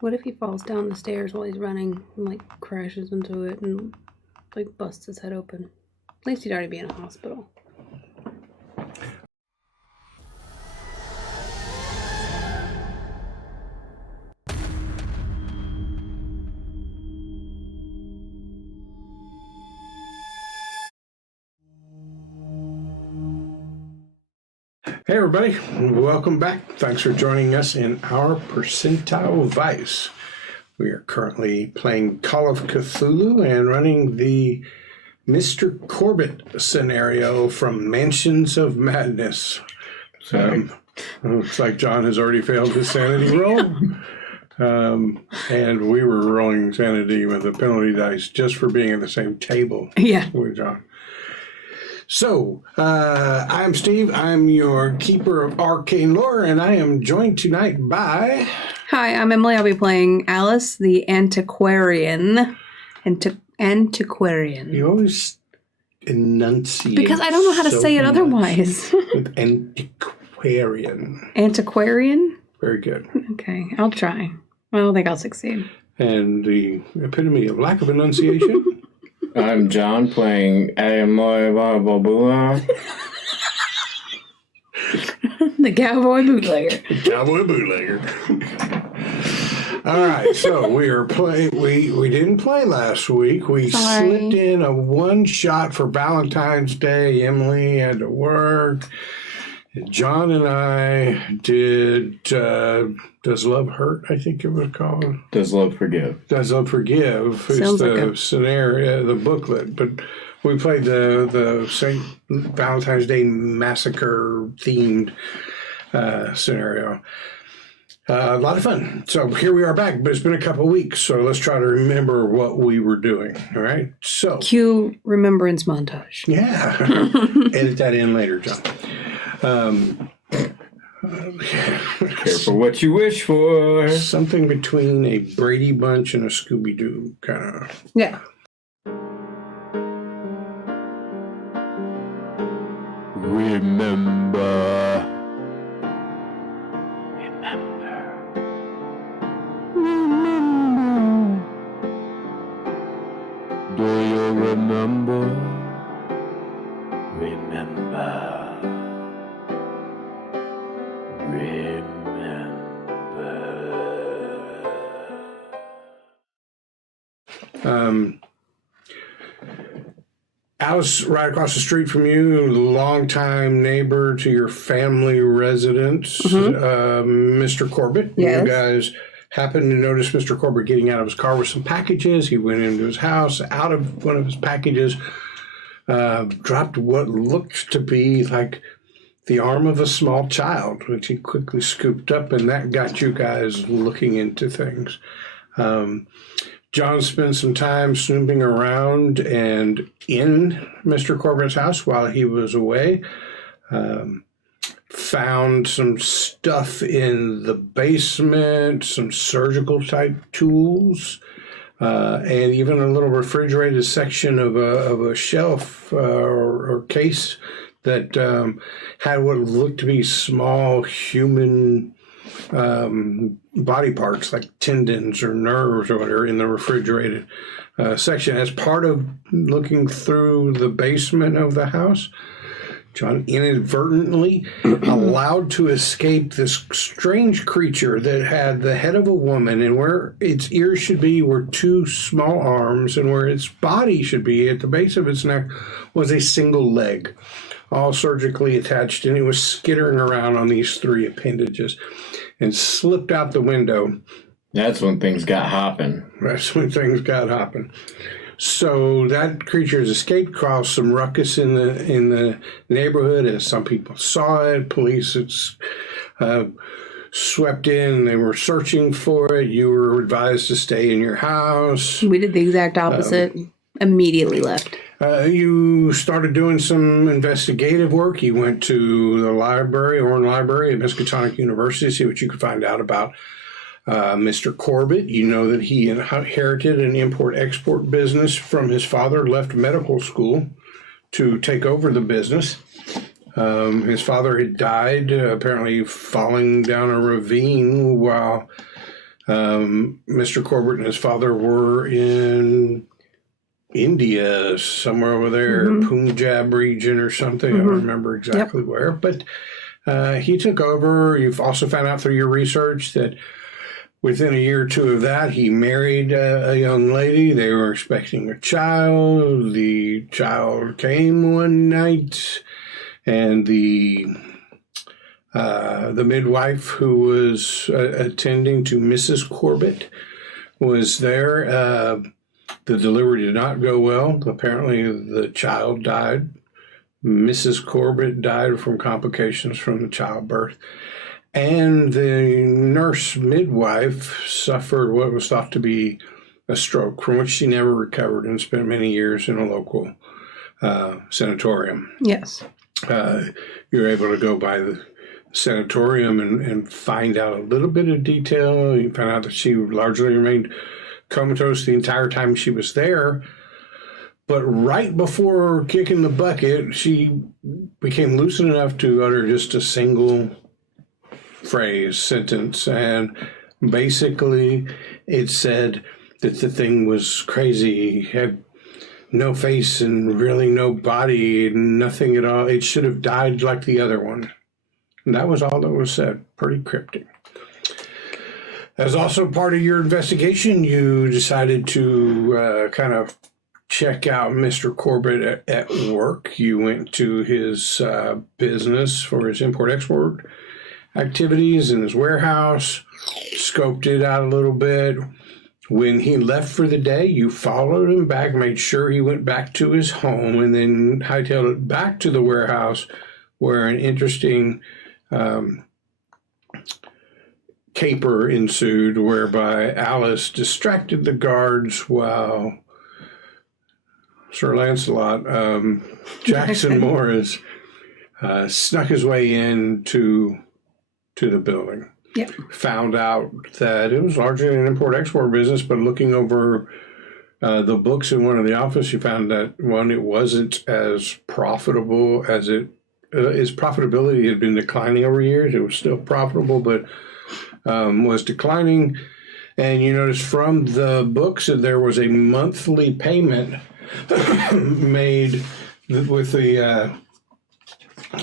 What if he falls down the stairs while he's running and, like, crashes into it and, like, busts his head open? At least he'd already be in a hospital. Hey everybody, welcome back. Thanks for joining us in our Percentile Vice. We are currently playing Call of Cthulhu and running the Mister Corbitt scenario from Mansions of Madness. Looks like John has already failed his sanity roll. And we were rolling sanity with a penalty dice just for being at the same table with John. So, I'm Steve. I'm your keeper of arcane lore, and I am joined tonight by... Hi, I'm Emily. I'll be playing Alice, the antiquarian. Antiquarian. You always enunciate... Because I don't know how to say it otherwise. With antiquarian. Antiquarian? Very good. Okay, I'll try. I don't think I'll succeed. And the epitome of lack of enunciation... I'm John playing Amoy Bababula. The cowboy bootlegger. Cowboy bootlegger. All right, so we are playing. We didn't play last week. We slipped in a one shot for Valentine's Day. Emily had to work. John and I did Does Love Hurt, I think it was called. Does Love Forgive? Does Love Forgive is the scenario, the booklet. But we played the St. Valentine's Day Massacre themed scenario. A lot of fun. So here we are back, but it's been a couple of weeks, so let's try to remember what we were doing. All right? So Cue remembrance montage. Yeah. Edit that in later, John. Careful what you wish for. Something between a Brady Bunch and a Scooby-Doo kind of. Yeah. Remember. Do you remember? Remember. Alice, right across the street from you, longtime neighbor to your family residence, Mister Corbitt. Yes. You guys happened to notice Mr. Corbitt getting out of his car with some packages. He went into his house. Out of one of his packages, dropped what looked to be like the arm of a small child, which he quickly scooped up, and that got you guys looking into things. John spent some time snooping around and in Mr. Corbitt's house while he was away. Found some stuff in the basement, some surgical type tools, and even a little refrigerated section of a shelf or case that had what looked to be small human body parts like tendons or nerves or whatever in the refrigerated section. As part of looking through the basement of the house, John inadvertently allowed to escape this strange creature that had the head of a woman, and where its ears should be were two small arms, and where its body should be at the base of its neck was a single leg, all surgically attached, and it was skittering around on these three appendages and slipped out the window. That's when things got hopping. That's when things got hopping. So that creature has escaped, caused some ruckus in the neighborhood, as some people saw it. Police swept in. They were searching for it. You were advised to stay in your house. We did the exact opposite. Immediately left. You started doing some investigative work. You went to the library, Orrin Library at Miskatonic University, to see what you could find out about Mister Corbitt. You know that he inherited an import-export business from his father, left medical school to take over the business. His father had died, apparently falling down a ravine while Mr. Corbitt and his father were in India, somewhere over there, Punjab region or something. I don't remember exactly where. But he took over. You've also found out through your research that within a year or two of that, he married a young lady. They were expecting a child. The child came one night, and the midwife who was attending to Mrs. Corbitt was there. The delivery did not go well. Apparently, the child died. Mrs. Corbitt died from complications from the childbirth. And the nurse midwife suffered what was thought to be a stroke, from which she never recovered and spent many years in a local sanatorium. Yes. You're able to go by the sanatorium and find out a little bit of detail. You find out that she largely remained comatose the entire time she was there. But right before kicking the bucket, she became lucid enough to utter just a single sentence. And basically, it said that the thing was crazy, had no face and really no body, nothing at all. It should have died like the other one. And that was all that was said. Pretty cryptic. As also part of your investigation, you decided to kind of check out Mr. Corbitt at work. You went to his business for his import-export activities in his warehouse, scoped it out a little bit. When he left for the day, you followed him back, made sure he went back to his home, and then hightailed it back to the warehouse where an interesting caper ensued, whereby Alice distracted the guards while Sir Lancelot, Jackson Morris, snuck his way into the building. Yep. Found out that it was largely an import-export business, but looking over the books in one of the office, you found that, one, it wasn't as profitable as its profitability had been declining over years. It was still profitable, but was declining. And you notice from the books that there was a monthly payment made with the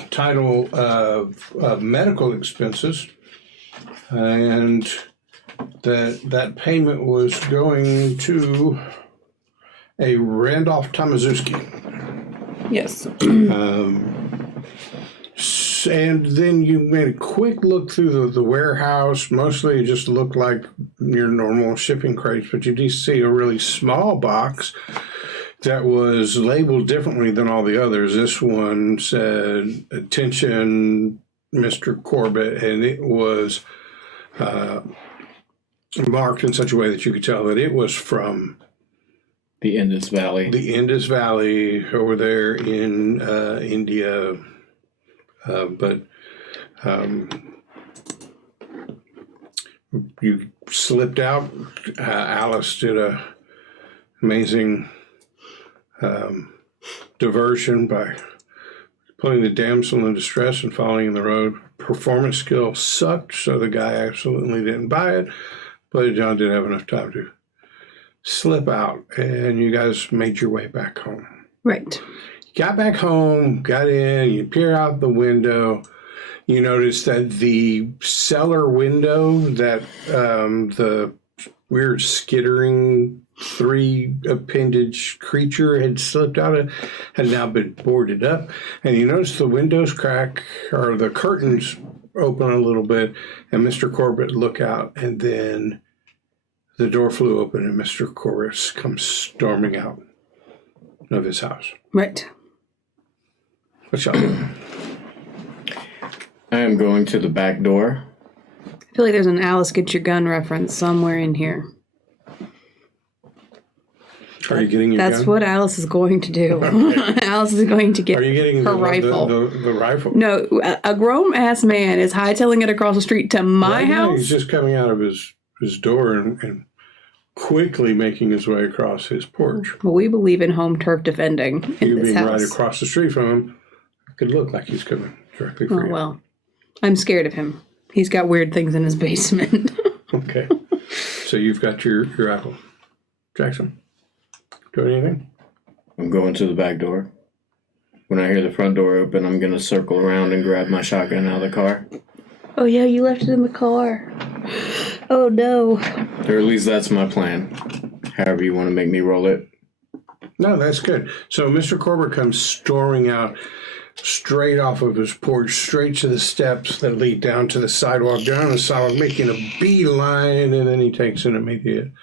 title of medical expenses, and that payment was going to a Randolph Tomaszewski. Yes. And then you made a quick look through the warehouse. Mostly it just looked like your normal shipping crates, but you did see a really small box that was labeled differently than all the others. This one said, "Attention, Mr. Corbitt," and it was marked in such a way that you could tell that it was from the Indus Valley. The Indus Valley over there in India. But you slipped out. Alice did a amazing diversion by pulling the damsel in distress and falling in the road. Performance skill sucked, so the guy absolutely didn't buy it. But John didn't have enough time to slip out, and you guys made your way back home. Right. Got back home, got in, you peer out the window. You notice that the cellar window that the weird skittering three appendage creature had slipped out of had now been boarded up. And you notice the windows crack, or the curtains open a little bit, and Mr. Corbitt look out, and then the door flew open and Mr. Corbitt comes storming out of his house. Right. What shall I do? I am going to the back door. I feel like there's an Alice Get Your Gun reference somewhere in here. Are you getting your That's gun? what Alice is going to do. Alice is going to get Are you getting her the rifle. The rifle? No, a grown-ass man is hightailing it across the street to my Right now, house. he's just coming out of his door and quickly making his way across his porch. Well, we believe in home turf defending in You this being house. right across the street from him, it could look like he's coming directly for Oh, you. well. I'm scared of him. He's got weird things in his basement. Okay. so you've got your apple. Jackson, doing anything? I'm going to the back door. When I hear the front door open, I'm going to circle around and grab my shotgun out of the car. Oh, yeah, you left it in the car. Oh, no. Or at least that's my plan. However you want to make me roll it. No, that's good. So Mr. Corbitt comes storming out straight off of his porch, straight to the steps that lead down to the sidewalk, making a beeline, and then he takes an immediate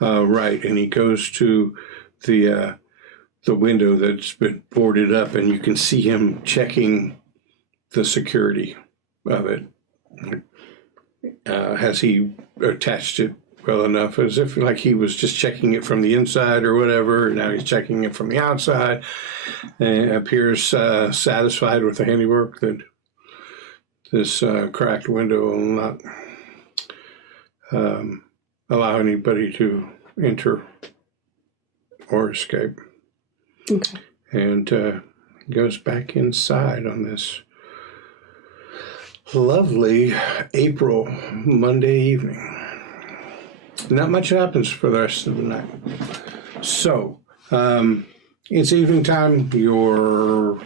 right, and he goes to the window that's been boarded up, and you can see him checking the security of it. Has he attached it well enough, as if like he was just checking it from the inside or whatever, and now he's checking it from the outside, and appears satisfied with the handiwork that this cracked window will not allow anybody to enter or escape. Okay. And goes back inside on this lovely April Monday evening. Not much happens for the rest of the night. So, it's evening time. You're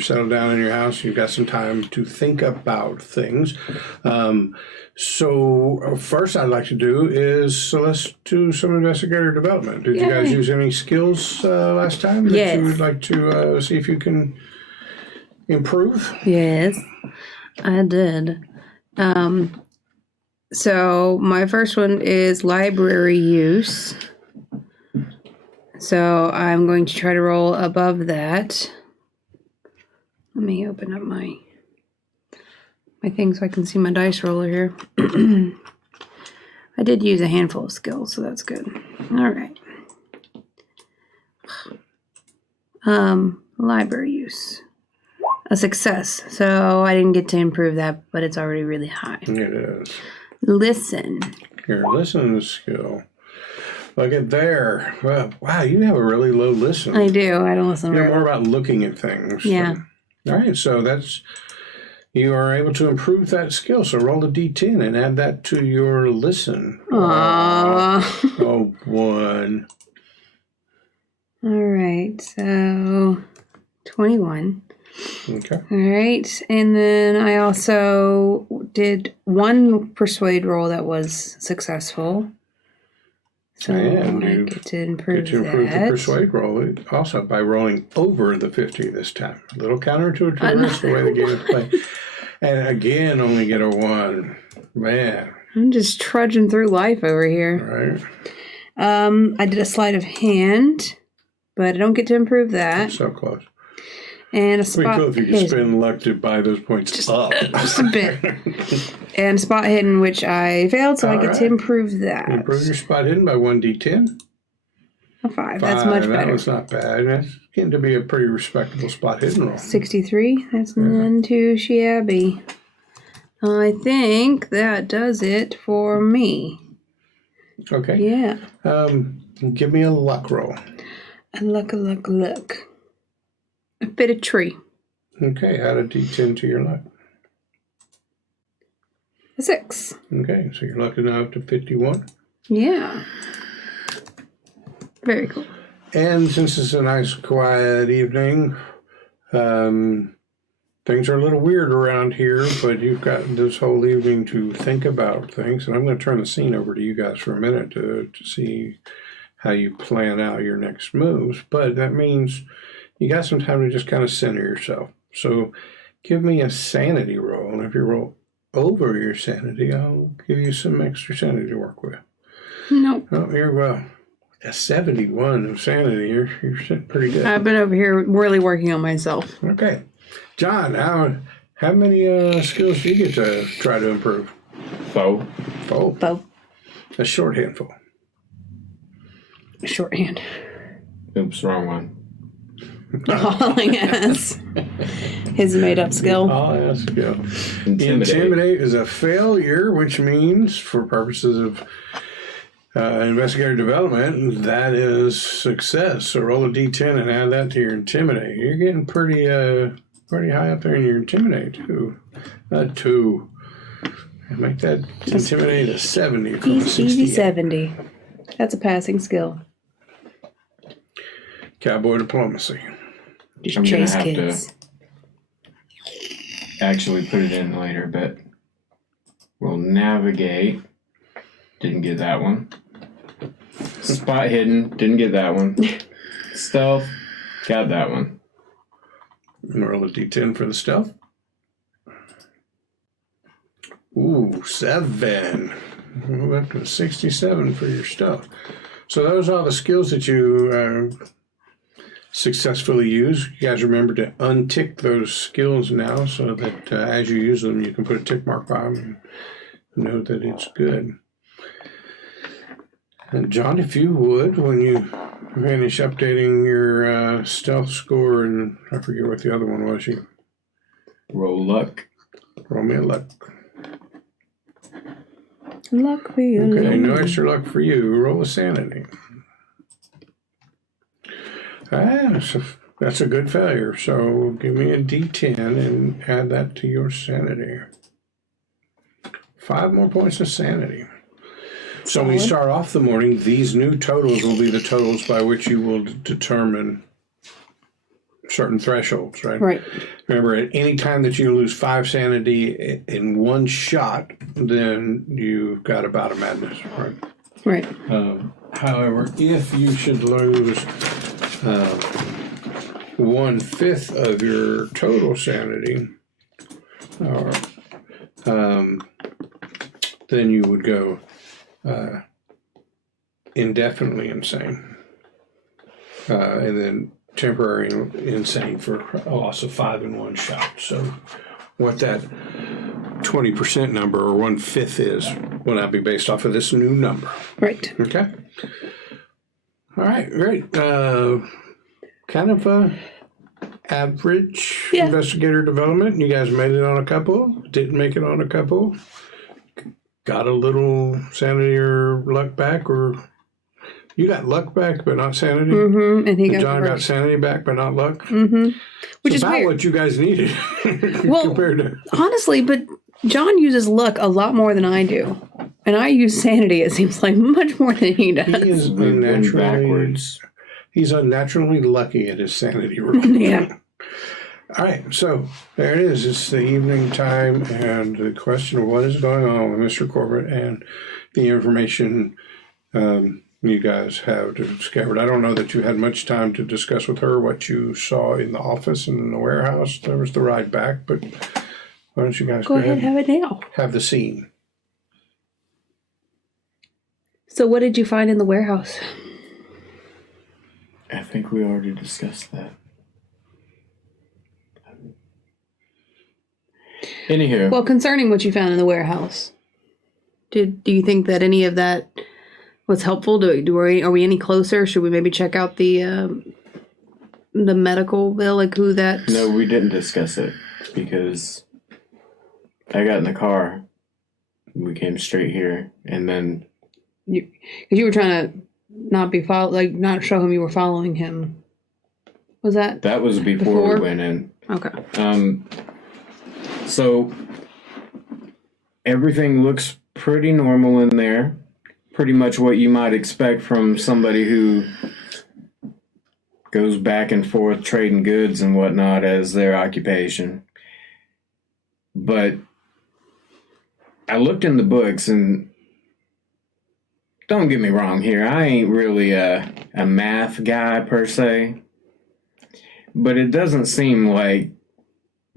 settled down in your house. You've got some time to think about things. So first I'd like to do is let's do some investigator development. Did you guys use any skills last time that you would like to see if you can improve? Yes, I did. So my first one is library use. So I'm going to try to roll above that. Let me open up my thing so I can see my dice roller here. I did use a handful of skills, so that's good. All right. Library use. A success. So I didn't get to improve that, but it's already really high. It is. Listen. Your listen skill. Look at there. Well, wow, you have a really low listen. I do. I don't listen You're very more well. about looking at things. Yeah. All right, so you are able to improve that skill. So roll a d10 and add that to your listen. Aww. Oh, 1. All right, so 21. Okay. All right, and then I also did one persuade roll that was successful. So And I you get to improve Get to improve that. the persuade roll also by rolling over the 50 this time. A little counterintuitive, the way the game is played. And again, only get a 1. Man. I'm just trudging through life over here. Right. I did a sleight of hand, but I don't get to improve that. So close. And a It'd be spot cool if you could hidden. spend luck to buy those points up. Just a bit. And spot hidden, which I failed, so I get to improve that. Improve your spot hidden by 1d10. A 5. That's much better. That was not bad. That's getting to be a pretty respectable spot hidden roll. 63. That's none too shabby. I think that does it for me. Okay. Yeah. Give me a luck roll. A luck. A bit of tree. Okay, add a d10 to your luck. A 6. Okay, so you're lucky now up to 51. Yeah. Very cool. And since it's a nice, quiet evening, things are a little weird around here, but you've got this whole evening to think about things. And I'm going to turn the scene over to you guys for a minute to see how you plan out your next moves. But that means you got some time to just kind of center yourself. So give me a sanity roll. And if you roll over your sanity, I'll give you some extra sanity to work with. Nope. Oh, you're well. A 71 of sanity. You're sitting pretty good. I've been over here really working on myself. Okay. John, how many skills do you get to try to improve? 4. Both. A short handful. Shorthand. Oops, wrong one. Hauling ass. His made-up skill. Oh, that's skill. Intimidate is a failure, which means, for purposes of investigator development, that is success. So roll a d10 and add that to your intimidate. You're getting pretty high up there in your intimidate too. 2. Make that intimidate a 70 from a Easy 68. 70. That's a passing skill. Cowboy diplomacy. Just I'm gonna chase have kids. to actually put it in later, but we'll navigate. Didn't get that one. Spot hidden. Didn't get that one. Stealth. Got that one. Roll a d10 for the stealth. Ooh, 7. Move up to 67 for your stealth. So those are all the skills that you successfully use. You guys remember to untick those skills now so that as you use them, you can put a tick mark by them and know that it's good. And John, if you would, when you finish updating your stealth score, and I forget what the other one was, you Roll luck. roll me a luck. Luck for you. Okay, no extra luck for you. Roll a sanity. So that's a good failure. So give me a d10 and add that to your sanity. 5 more points of sanity. So when you start off the morning, these new totals will be the totals by which you will determine certain thresholds, right? Right. Remember, at any time that you lose 5 sanity in one shot, then you've got about a madness, right? Right. However, if you should lose 1/5 of your total sanity, or then you would go indefinitely insane, and then temporary insane for a loss of 5 in one shot. So what that 20% number or 1/5 is will now be based off of this new number. Right. Okay. All right, great. Kind of average investigator development. You guys made it on a couple, didn't make it on a couple. Got a little sanity or luck back, or you got luck back but not sanity. Mm-hmm. And he got John got sanity back but not luck. Mm-hmm. Which is about weird. what you guys needed. Well, compared to honestly, but John uses luck a lot more than I do. And I use sanity, it seems like, much more than he does. he is We went unnaturally backwards. He's unnaturally lucky at his sanity roll. Yeah. All right, so there it is. It's the evening time, and the question of what is going on with Mr. Corbitt and the information you guys have discovered. I don't know that you had much time to discuss with her what you saw in the office and in the warehouse. There was the ride back, but why don't you guys Go ahead, have it now. have the scene. So what did you find in the warehouse? I think we already discussed that. Anywho. Well, concerning what you found in the warehouse, do you think that any of that was helpful? Are we any closer? Should we maybe check out the medical bill, like who that? No, we didn't discuss it because I got in the car. We came straight here, and then you were trying to not be not show him you were following him. Was that? That was before we went in. Okay. So everything looks pretty normal in there. Pretty much what you might expect from somebody who goes back and forth trading goods and whatnot as their occupation. But I looked in the books, and don't get me wrong here, I ain't really a math guy per se, but it doesn't seem like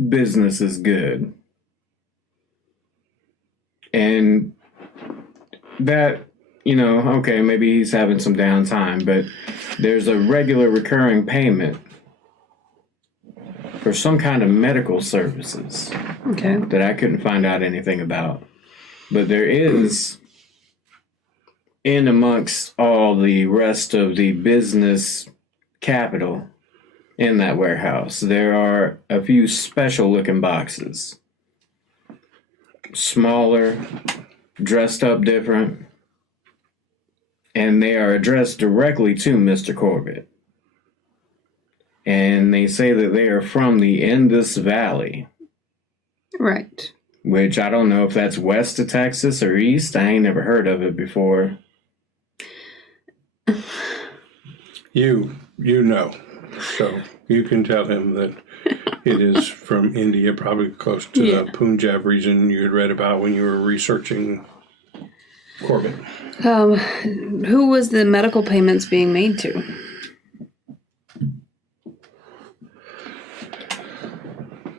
business is good. And that, okay, maybe he's having some downtime, but there's a regular recurring payment for some kind of medical services that I couldn't find out anything about. But there is, in amongst all the rest of the business capital in that warehouse, there are a few special looking boxes. Smaller, dressed up different, and they are addressed directly to Mr. Corbitt. And they say that they are from the Indus Valley. Right. which I don't know if that's west of Texas or east. I ain't never heard of it before. You know. So you can tell him that it is from India, probably close to the Punjab region you had read about when you were researching Corbitt. Who was the medical payments being made to?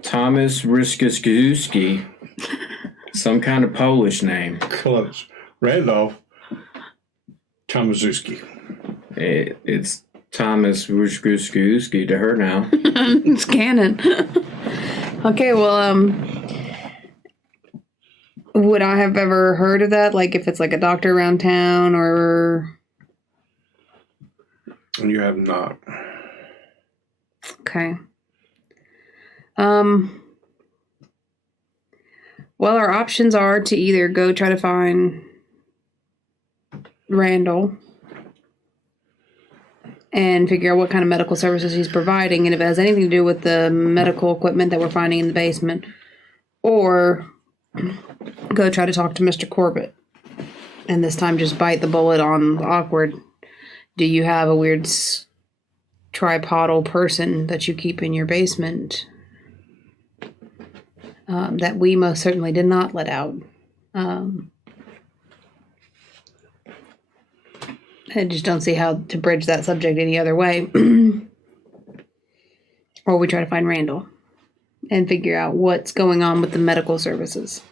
Thomas Ryszkowski. Some kind of Polish name. Close. Randolph Tomaszewski. It's Thomas Ryszkowski to her now. It's canon. Okay, well, would I have ever heard of that? Like, if it's like a doctor around town, or... You have not. Okay. Well, our options are to either go try to find Randall and figure out what kind of medical services he's providing, and if it has anything to do with the medical equipment that we're finding in the basement, or go try to talk to Mister Corbitt, and this time just bite the bullet on the awkward. Do you have a weird tripodal person that you keep in your basement that we most certainly did not let out? I just don't see how to bridge that subject any other way. Or we try to find Randall and figure out what's going on with the medical services.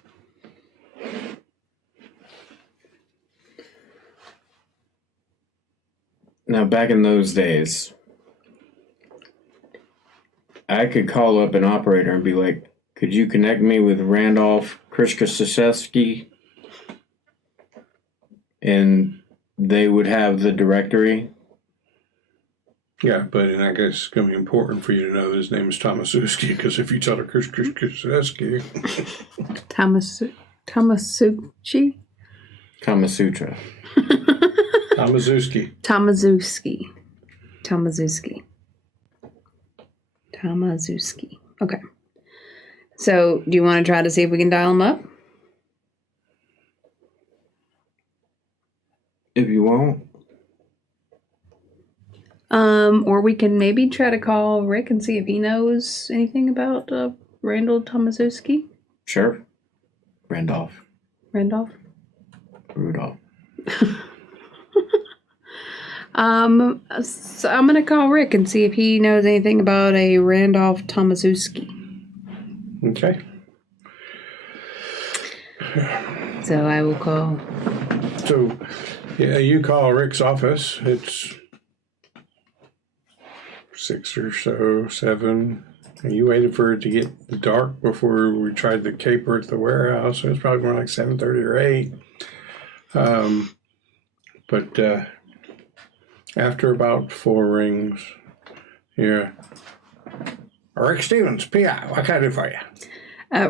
Now, back in those days, I could call up an operator and be like, could you connect me with Randolph Kryszkowski? And they would have the directory. Yeah, but in that case, it's going to be important for you to know that his name is Tomaszewski, because if you tell her Kryszkowski... Tomasucci? Kama Sutra. Tomaszewski. Tomaszewski. Okay. So, do you want to try to see if we can dial him up? If you want. Or we can maybe try to call Rick and see if he knows anything about Randall Tomaszewski. Sure. Randolph. Rudolph. So I'm gonna call Rick and see if he knows anything about a Randolph Tomaszewski. Okay. So I will call. So, yeah, you call Rick's office. It's 6 or so, 7. And you waited for it to get dark before we tried the caper at the warehouse. So it was probably more like 7:30 or 8. But after about 4 rings, yeah. Rick Stevens, PI, what can I do for you?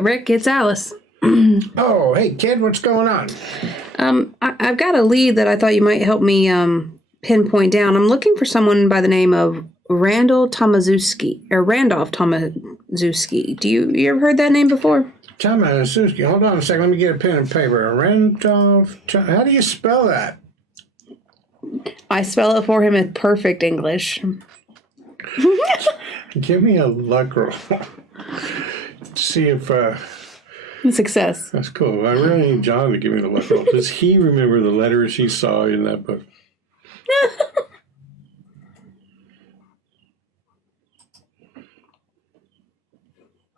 Rick, it's Alice. Oh, hey, kid, what's going on? I've got a lead that I thought you might help me pinpoint down. I'm looking for someone by the name of Randall Tomaszewski, or Randolph Tomaszewski. You ever heard that name before? Tomaszewski. Hold on a second. Let me get a pen and paper. Randolph. How do you spell that? I spell it for him in perfect English. Give me a luck roll. See if... Success. That's cool. I really need John to give me the luck roll. Does he remember the letters he saw in that book?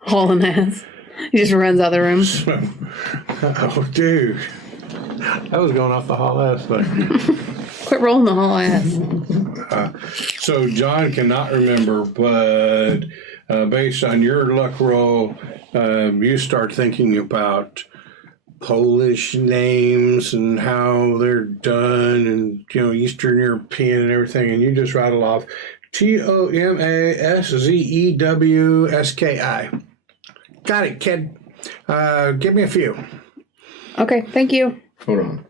Hauling ass. He just runs out of the room. Oh, dude. That was going off the hall ass thing. Quit rolling the whole ass. So John cannot remember, but based on your luck roll, you start thinking about Polish names and how they're done, and Eastern European and everything, and you just rattle off Tomaszewski. Got it, kid. Give me a few. Okay, thank you. Hold on.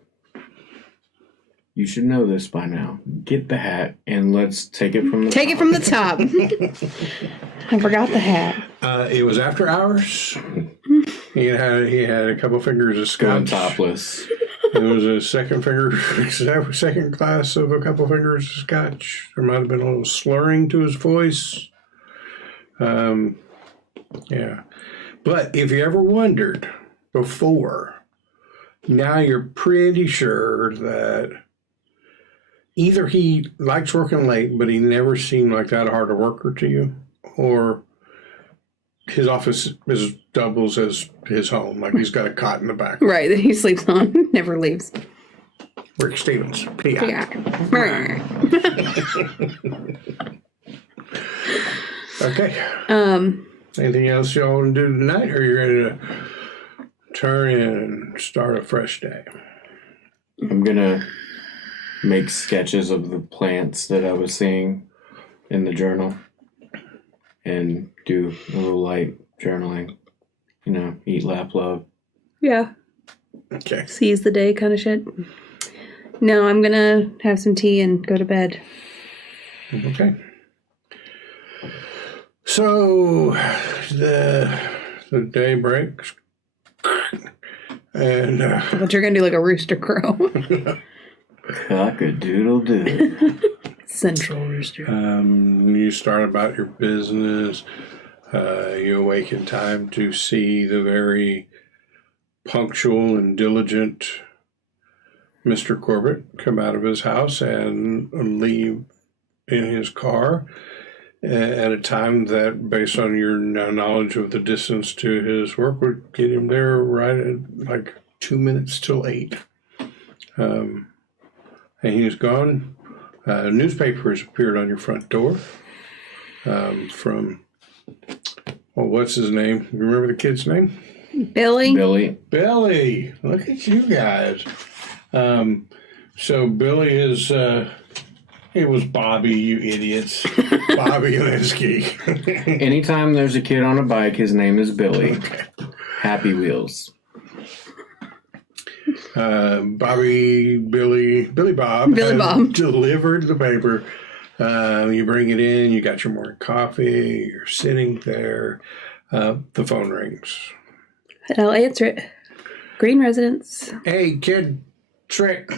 You should know this by now. Get the hat and let's take it from the top. Take it from the top. I forgot the hat. It was after hours. He had a couple fingers of Going scotch. topless. There was a second glass of a couple fingers of scotch. There might have been a little slurring to his voice. Yeah. But if you ever wondered before, now you're pretty sure that either he likes working late, but he never seemed like that hard a worker to you, or his office doubles as his home, like he's got a cot in the back. Right, that he sleeps on, never leaves. Rick Stevens. P.I. Yeah. Okay. Anything else y'all want to do tonight, or you're ready to turn in and start a fresh day? I'm going to make sketches of the plants that I was seeing in the journal and do a little light journaling. You know, eat, laugh, love. Yeah. Okay. Seize the day kind of shit. No, I'm gonna have some tea and go to bed. Okay. So the day breaks, and But you're gonna do like a rooster crow. Cock-a-doodle-doo. Central rooster. you start about your business. You awake in time to see the very punctual and diligent Mister Corbitt come out of his house and leave in his car at a time that, based on your knowledge of the distance to his work, would get him there right at like 2 minutes till 8. And he's gone. A newspaper has appeared on your front door from, well, what's his name? You remember the kid's name? Billy? Billy. Look at you guys. So Billy is, it was Bobby, you idiots. Bobby Linsky. Anytime there's a kid on a bike, his name is Billy. Okay. Happy Wheels. Billy Bob delivered the paper. You bring it in, you got your morning coffee, you're sitting there. The phone rings. And I'll answer it. Green residence. Hey, kid, Trick.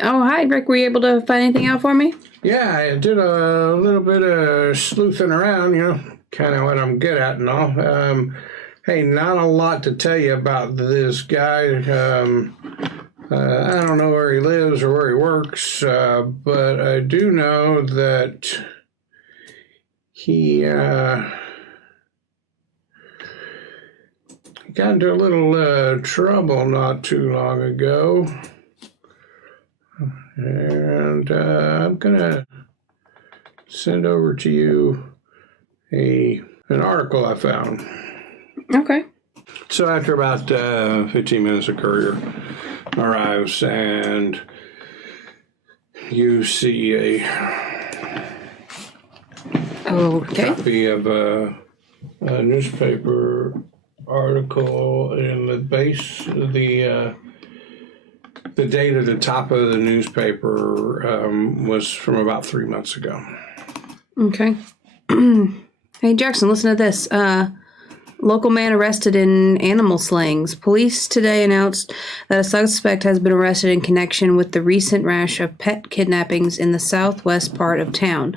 Oh, hi, Rick. Were you able to find anything out for me? Yeah, I did a little bit of sleuthing around, kind of what I'm good at and all. Hey, not a lot to tell you about this guy. I don't know where he lives or where he works, but I do know that he got into a little trouble not too long ago. And I'm going to send over to you an article I found. Okay. So after about 15 minutes, a courier arrives, and you see a copy of a newspaper article in the base. The date at the top of the newspaper was from about 3 months ago. Okay. Hey, Jackson, listen to this. Local man arrested in animal slayings. Police today announced that a suspect has been arrested in connection with the recent rash of pet kidnappings in the southwest part of town.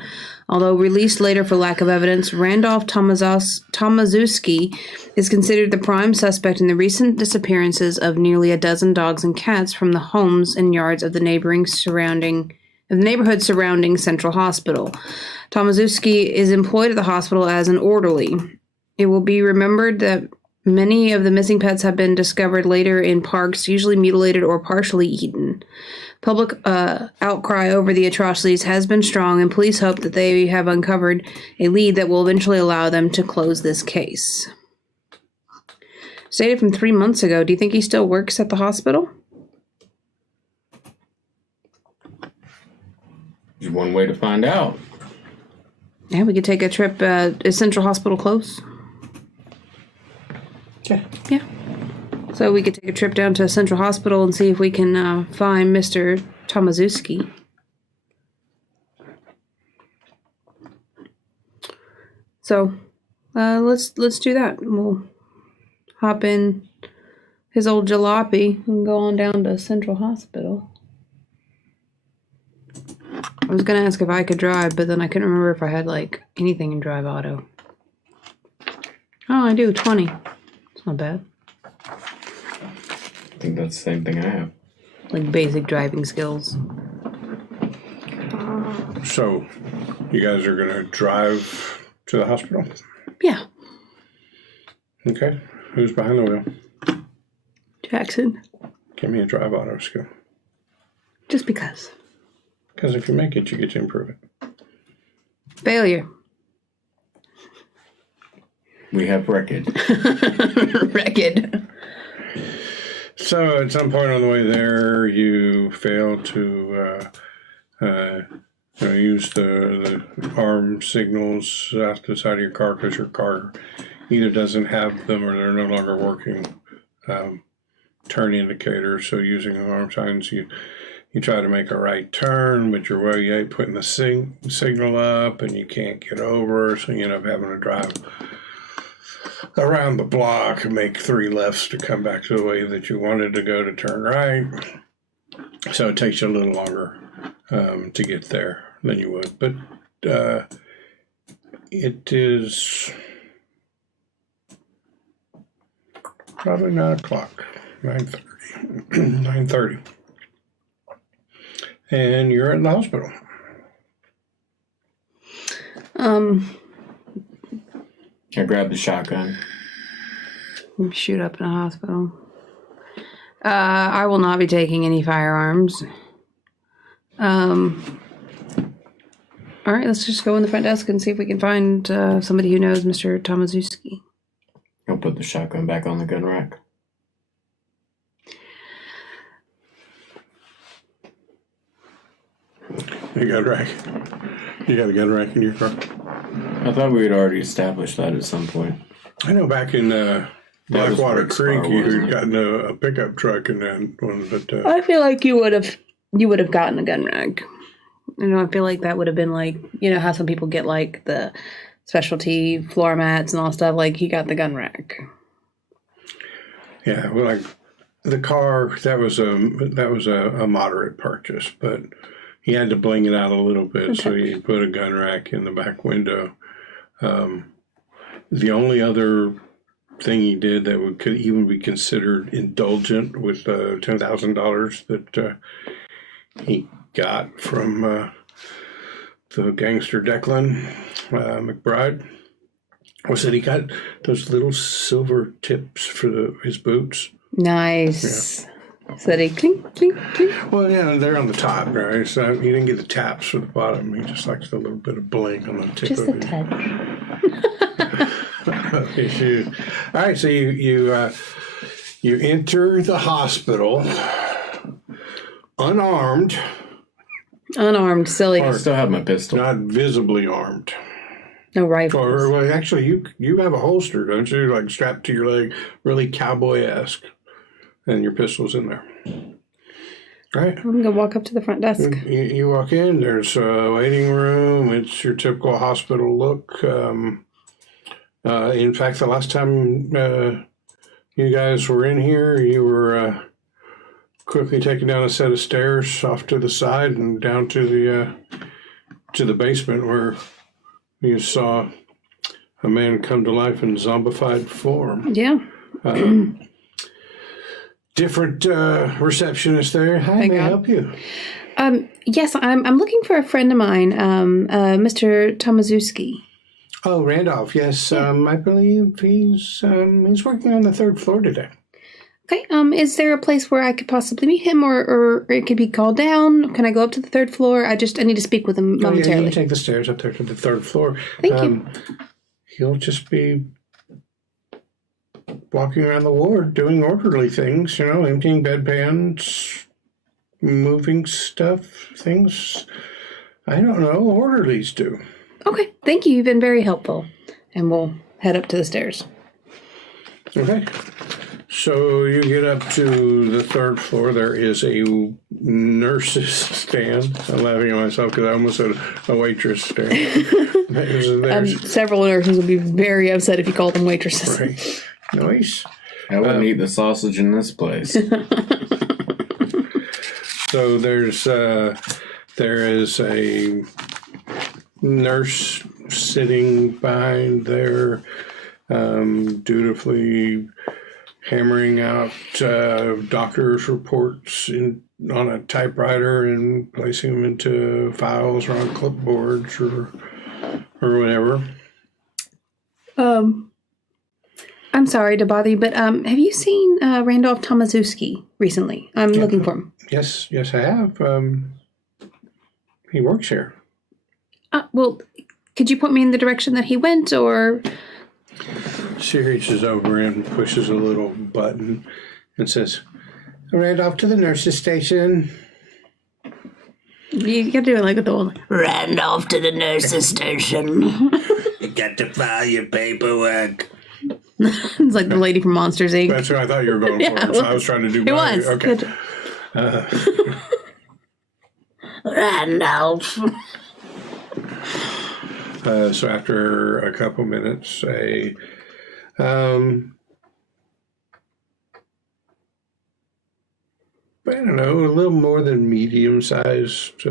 Although released later for lack of evidence, Randolph Tomaszewski is considered the prime suspect in the recent disappearances of nearly a dozen dogs and cats from the homes and yards of the neighborhood surrounding Central Hospital. Tomaszewski is employed at the hospital as an orderly. It will be remembered that many of the missing pets have been discovered later in parks, usually mutilated or partially eaten. Public outcry over the atrocities has been strong, and police hope that they have uncovered a lead that will eventually allow them to close this case. Stated from 3 months ago, do you think he still works at the hospital? There's one way to find out. Yeah, we could take a trip. Is Central Hospital close? Yeah. So we could take a trip down to Central Hospital and see if we can find Mr. Tomaszewski. So let's do that. hop in his old jalopy and go on down to Central Hospital. I was going to ask if I could drive, but then I couldn't remember if I had, like, anything in Drive Auto. Oh, I do. 20. It's not bad. I think that's the same thing I have. Like, basic driving skills. So, you guys are going to drive to the hospital? Yeah. Okay. Who's behind the wheel? Jackson. Give me a Drive Auto skill. Just because. Because if you make it, you get to improve it. Failure. We have Wrecked. Wrecked. So at some point on the way there, you fail to use the arm signals out the side of your car because your car either doesn't have them or they're no longer working. Turn indicators. So using the arm signs, you try to make a right turn, but you're way late putting the signal up and you can't get over, so you end up having to drive around the block and make 3 lefts to come back to the way that you wanted to go to turn right. So it takes you a little longer to get there than you would. But it is probably 9 o'clock, 9:30. And you're in the hospital. I grabbed the shotgun. Shoot up in a hospital. I will not be taking any firearms. All right, let's just go in the front desk and see if we can find somebody who knows Mr. Tomaszewski. I'll put the shotgun back on the gun rack. You got a rack. You got a gun rack in your car. I thought we had already established that at some point. I know back in Blackwater Rick's Creek, car, you wasn't had gotten a pickup truck and then one, but I feel like you would have gotten a gun rack. You know, I feel like that would have been like, you know how some people get like the specialty floor mats and all stuff. Like he got the gun rack. yeah, well, like the car that was a moderate purchase, but he had to bling it out a little bit, so he put a gun rack in the back window. The only other thing he did that could even be considered indulgent was $10,000 that he got from the gangster Declan McBride. Was that he got those little silver tips for his boots? Nice. Yeah. So they clink, clink, clink. Well, yeah, they're on the top, right? So he didn't get the taps for the bottom. He just likes a little bit of bling on the tip just of a it. touch. All right, so you enter the hospital unarmed. Unarmed, silly. I still have my pistol. Not visibly armed. No rifles. Or well, actually, you have a holster, don't you? Like strapped to your leg, really cowboy-esque. And your pistol's in there. All right. I'm going to walk up to the front desk. You walk in, there's a waiting room. It's your typical hospital look. In fact, the last time you guys were in here, you were quickly taken down a set of stairs off to the side and down to the basement where you saw a man come to life in zombified form. Yeah. Different receptionist there. Hi, may I help you? Yes, I'm looking for a friend of mine, Mr. Tomaszewski. Oh, Randolph. Yes, yeah. I believe he's working on the 3rd floor today. Okay. Is there a place where I could possibly meet him, or it could be called down? Can I go up to the 3rd floor? I need to speak with him momentarily. Yeah, you can take the stairs up there to the 3rd floor. Thank you. He'll just be walking around the ward doing orderly things, emptying bedpans, moving things. I don't know, orderlies do. Okay, thank you. You've been very helpful. And we'll head up to the stairs. Okay. So you get up to the 3rd floor. There is a nurse's stand. I'm laughing at myself because I almost said a waitress stand. Several nurses would be very upset if you called them waitresses. Right. Nice. I wouldn't eat the sausage in this place. So there is a nurse sitting behind there, dutifully hammering out doctor's reports on a typewriter and placing them into files or on clipboards or whatever. I'm sorry to bother you, but have you seen Randolph Tomaszewski recently? I'm looking for him. Yes, I have. He works here. Well, could you point me in the direction that he went, or... She reaches over and pushes a little button and says, Randolph to the nurse's station. You gotta do it like with the old... Randolph to the nurse's station. You got to file your paperwork. It's like the lady from Monsters, Inc. That's what I thought you were going for. So I was trying to do It was. Okay. Good. Randolph. So after a couple minutes, I don't know, a little more than medium-sized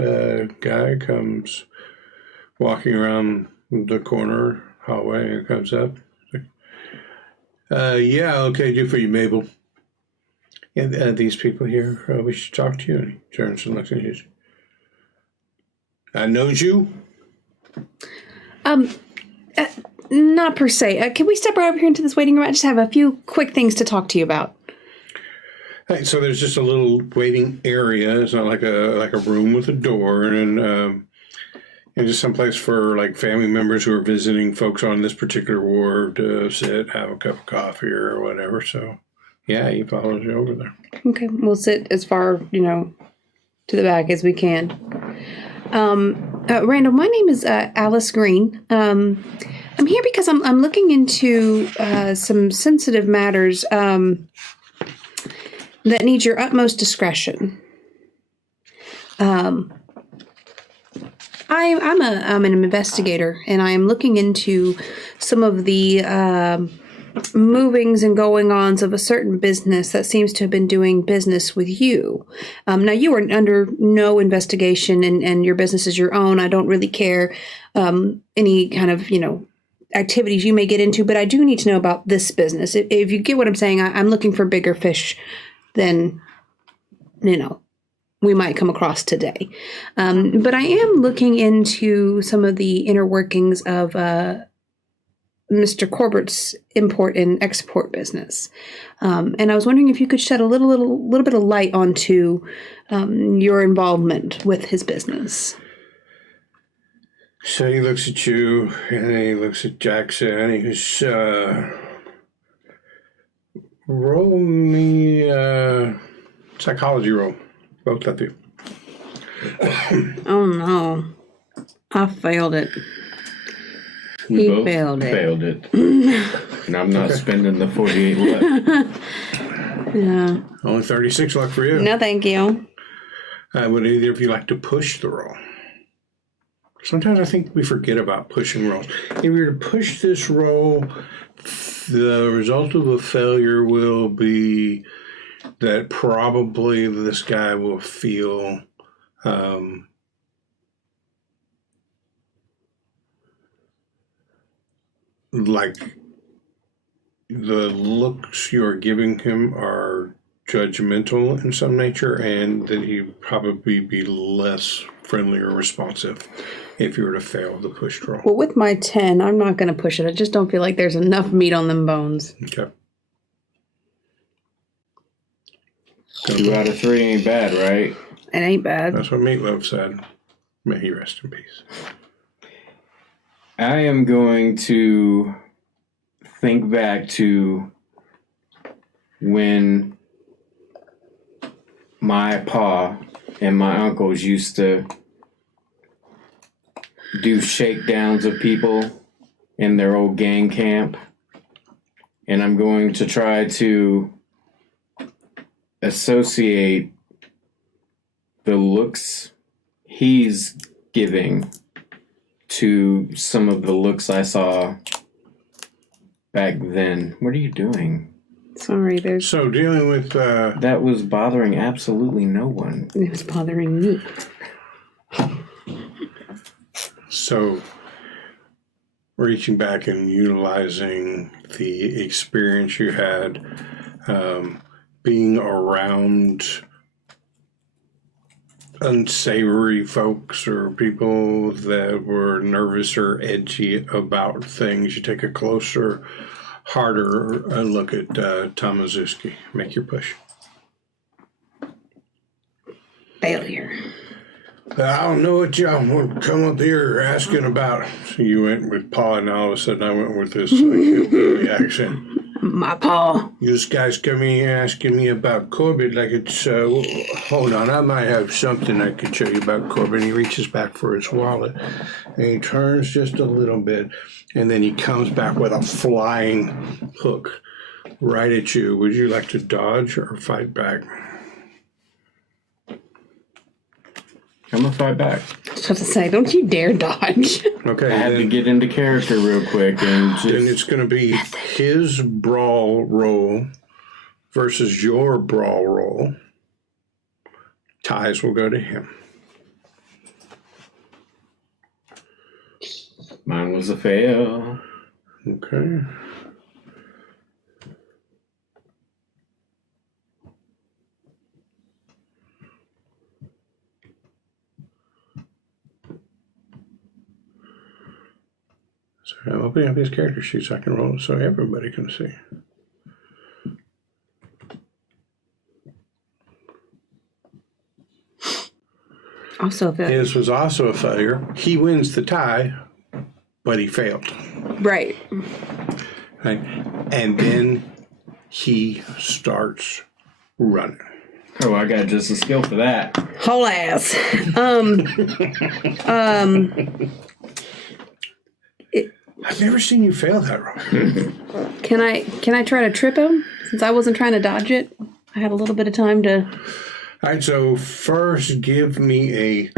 guy comes walking around the corner hallway and comes up. Yeah, okay, do for you, Mabel. Yeah, these people here, we should talk to you. And he turns and looks at you. I knows you? Not per se. Can we step right over here into this waiting room? I just have a few quick things to talk to you about. Hey, so there's just a little waiting area. It's not like a room with a door, and just someplace for like family members who are visiting folks on this particular ward to sit, have a cup of coffee or whatever. So, yeah, he follows you over there. Okay, we'll sit as far, to the back as we can. Randall, my name is Alice Green. I'm here because I'm looking into some sensitive matters that need your utmost discretion. I'm an investigator, and I am looking into some of the movings and going-ons of a certain business that seems to have been doing business with you. Now, you are under no investigation, and your business is your own. I don't really care any kind of, activities you may get into, but I do need to know about this business. If you get what I'm saying, I'm looking for bigger fish than, we might come across today. But I am looking into some of the inner workings of Mister Corbitt's import and export business. And I was wondering if you could shed a little bit of light onto your involvement with his business. So he looks at you, and then he looks at Jackson, and he goes, roll me psychology roll. Both of you. Oh, no. I failed it. We both failed it. And I'm not spending the 48 left. Yeah. Only 36 luck for you. No, thank you. Would either of you like to push the roll? Sometimes I think we forget about pushing rolls. If you were to push this roll, the result of a failure will be that probably this guy will feel like the looks you're giving him are judgmental in some nature, and that he'd probably be less friendly or responsive if you were to fail the push roll. Well, with my 10, I'm not going to push it. I just don't feel like there's enough meat on them bones. Okay. 2 out of 3 ain't bad, right? It ain't bad. That's what Meatloaf said. May he rest in peace. I am going to think back to when my pa and my uncles used to do shakedowns of people in their old gang camp. And I'm going to try to associate the looks he's giving to some of the looks I saw back then. What are you doing? Sorry, there's. So dealing with That was bothering absolutely no one. It was bothering me. so reaching back and utilizing the experience you had, being around unsavory folks or people that were nervous or edgy about things. You take a closer, harder look at Tomazuski. Make your push. Failure. I don't know what y'all want to come up here asking about. So you went with Paul, and all of a sudden I went with this hillbilly accent. My paw. You guys coming here asking me about Corbitt like it's, hold on, I might have something I could show you about Corbitt. He reaches back for his wallet, and he turns just a little bit, and then he comes back with a flying hook right at you. Would you like to dodge or fight back? I'm gonna fight back. I was about to say, don't you dare dodge. Okay, I had to get into character real quick, and then just it's going to be his brawl roll versus your brawl roll. Ties will go to him. mine was a fail. Okay. So I'm opening up his character sheet so I can roll it so everybody can see. Also, His was also a failure. He wins the tie, but he failed. right. Right? And then he starts running. Oh, I got just a skill for that. Whole ass. I've never seen you fail that roll. Can I try to trip him? Since I wasn't trying to dodge it, I had a little bit of time to. All right, so first give me a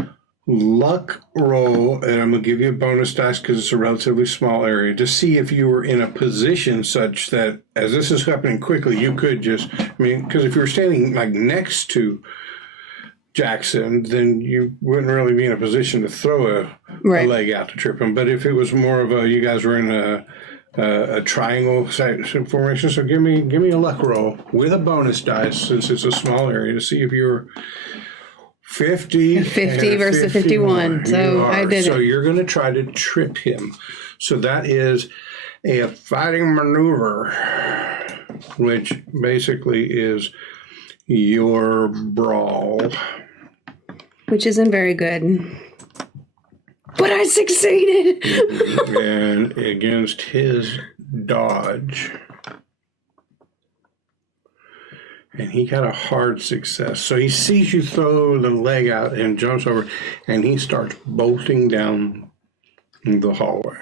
luck roll, and I'm going to give you a bonus dice because it's a relatively small area to see if you were in a position such that as this is happening quickly, you could just, because if you were standing like next to Jackson, then you wouldn't really be in a position to throw a leg out to trip him. But if it was more of you guys were in a triangle formation, so give me a luck roll with a bonus dice since it's a small area to see if you're 50 versus 51. So I did So it. you're going to try to trip him. So that is a fighting maneuver, which basically is your brawl. Which isn't very good. But I succeeded! And against his dodge. And he got a hard success. So he sees you throw the leg out and jumps over, and he starts bolting down the hallway.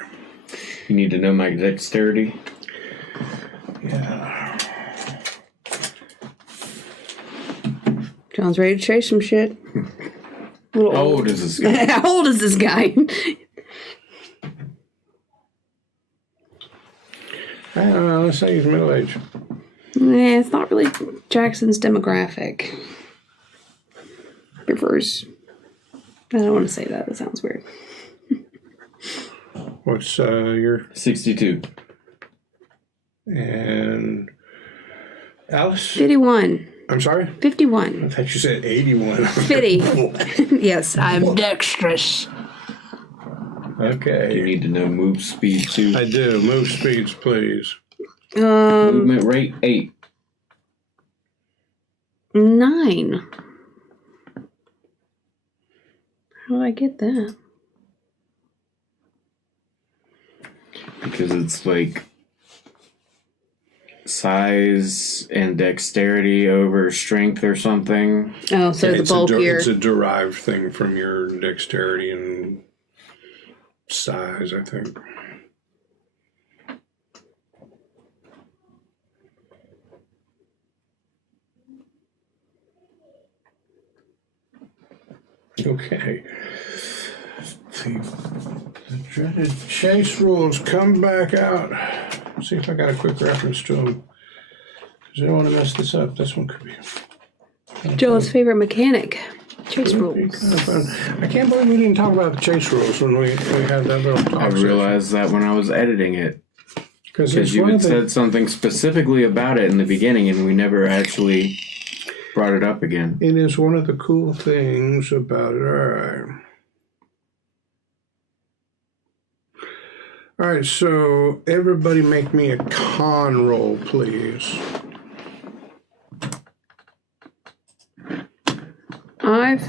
You need to know my dexterity. Yeah. John's ready to chase some shit. How old is this guy? How old is this guy? I don't know. Let's say he's middle-aged. It's not really Jackson's demographic. Prefers. I don't want to say that. That sounds weird. What's your... 62. And... Alice? 51. I'm sorry? 51. I thought you said 81. 50. Yes, I'm Dexterous. Okay. You need to know move speed too. I do. Move speeds, please. Movement rate 8. 9. How did I get that? Because it's like size and dexterity over strength or something. Oh, so the bulkier. It's a derived thing from your dexterity and size, I think. Okay. The dreaded chase rules come back out. See if I got a quick reference to them. Because I don't want to mess this up. This one could be... Joel's favorite mechanic. Chase rules. Kind of fun. I can't believe we didn't talk about the chase rules when we had that little talk. I realized that when I was editing it. Because you had said something specifically about it in the beginning, and we never actually brought it up again. It is one of the cool things about it. All right. All right, so everybody make me a con roll, please. I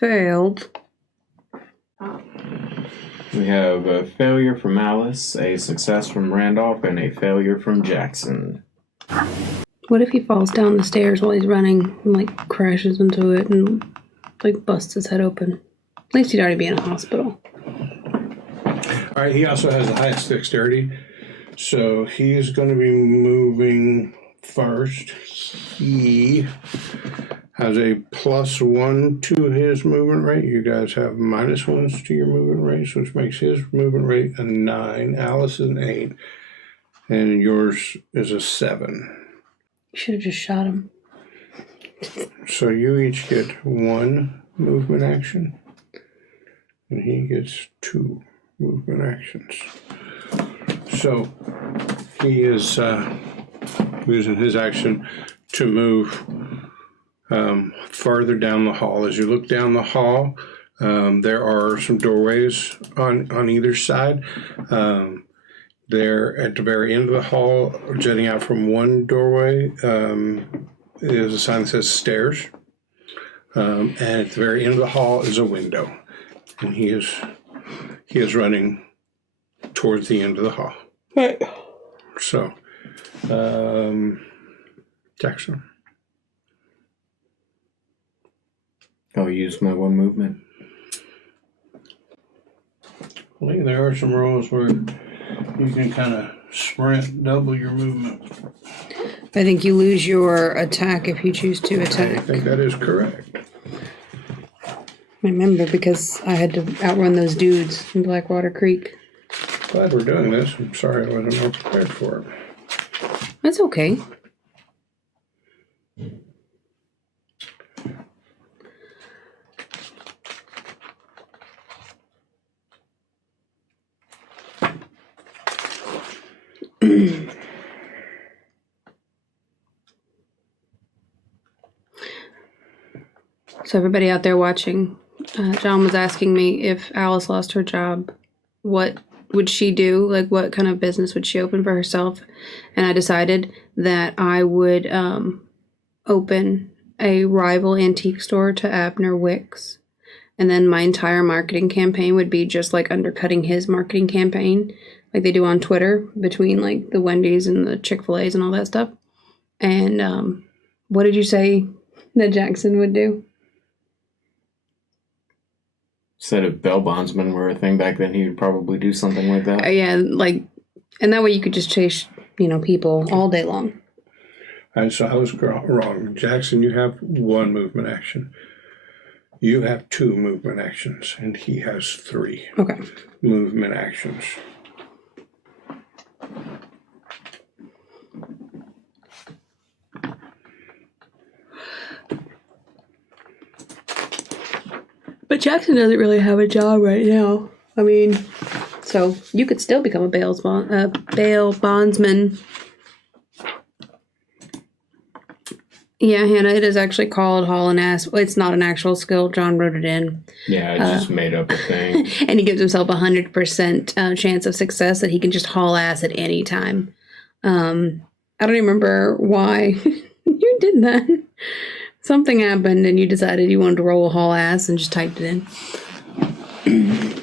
failed. We have a failure from Alice, a success from Randolph, and a failure from Jackson. What if he falls down the stairs while he's running and, like, crashes into it and, like, busts his head open? At least he'd already be in a hospital. All right, he also has the highest dexterity, so he's going to be moving first. He has a +1 to his movement rate. You guys have -1s to your movement rates, which makes his movement rate a 9. Alice is an 8, and yours is a 7. You should have just shot him. So you each get 1 movement action, and he gets 2 movement actions. So he is using his action to move farther down the hall. As you look down the hall, there are some doorways on either side. There at the very end of the hall, jutting out from one doorway, is a sign that says stairs. And at the very end of the hall is a window. And he is running towards the end of the hall. Right. So, Jackson. I'll use my 1 movement. Well, there are some rolls where you can kind of sprint, double your movement. I think you lose your attack if you choose to I attack. think that is correct. I remember because I had to outrun those dudes in Blackwater Creek. Glad we're doing this. I'm sorry I wasn't more prepared for it. That's okay. So everybody out there watching, John was asking me if Alice lost her job, what would she do? Like, what kind of business would she open for herself? And I decided that I would open a rival antique store to Abner Wicks. And then my entire marketing campaign would be just like undercutting his marketing campaign, like they do on Twitter between like the Wendy's and the Chick-fil-A's and all that stuff. And what did you say that Jackson would do? Said if bail bondsmen were a thing back then, he would probably do something like that. Yeah, like, and that way you could just chase, people all day long. All right, so I was wrong. Jackson, you have 1 movement action. You have 2 movement actions, and he has 3 Okay. movement actions. But Jackson doesn't really have a job right now. I mean, so you could still become a bail bondsman. Yeah, Hannah, it is actually called haul an ass. It's not an actual skill. John wrote it in. Yeah, I just made up a thing. And he gives himself 100% chance of success that he can just haul ass at any time. I don't even remember why you did that. Something happened and you decided you wanted to roll a haul ass and just typed it in.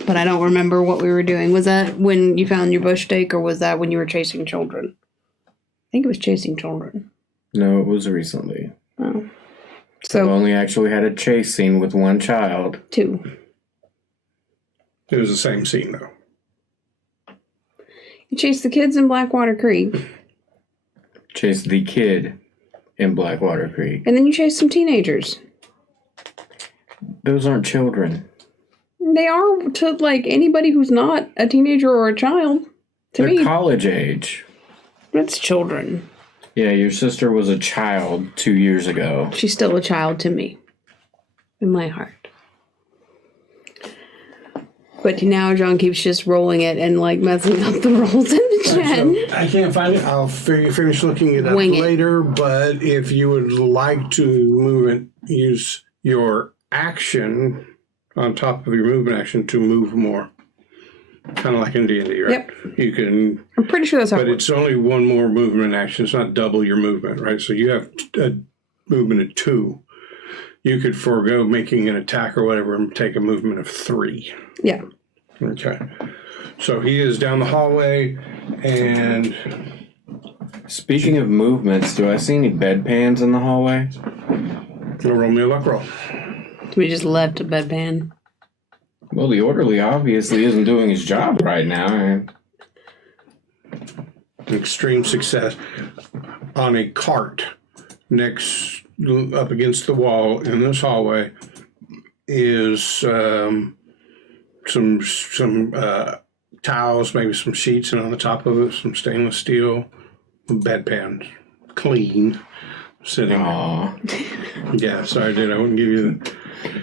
But I don't remember what we were doing. Was that when you found your bush steak or was that when you were chasing children? I think it was chasing children. No, it was recently. Oh. I've So, only actually had a chase scene with 1 child. 2. It was the same scene, though. You chased the kids in Blackwater Creek. Chased the kid in Blackwater Creek. And then you chased some teenagers. Those aren't children. They are to, like, anybody who's not a teenager or a child. To They're me. college age. It's children. Yeah, your sister was a child 2 years ago. She's still a child to me. In my heart. But now John keeps just rolling it and like messing up the rolls in the gen. So I can't find it. I'll finish looking it up later. But if you would like to move it, use your action on top of your movement action to move more. Kind of like in D&D, right? Yep. You can. I'm pretty sure that's how it But works. it's only one more movement action. It's not double your movement, right? So you have a movement of 2. You could forego making an attack or whatever and take a movement of 3. Yeah. Okay. So he is down the hallway, and Speaking of movements, do I see any bedpans in the hallway? roll me a luck roll. We just left a bedpan. Well, the orderly obviously isn't doing his job right now. Extreme success on a cart up against the wall in this hallway is some towels, maybe some sheets, and on the top of it some stainless steel bedpans, clean, sitting. Aww. Yeah, sorry, I wouldn't give you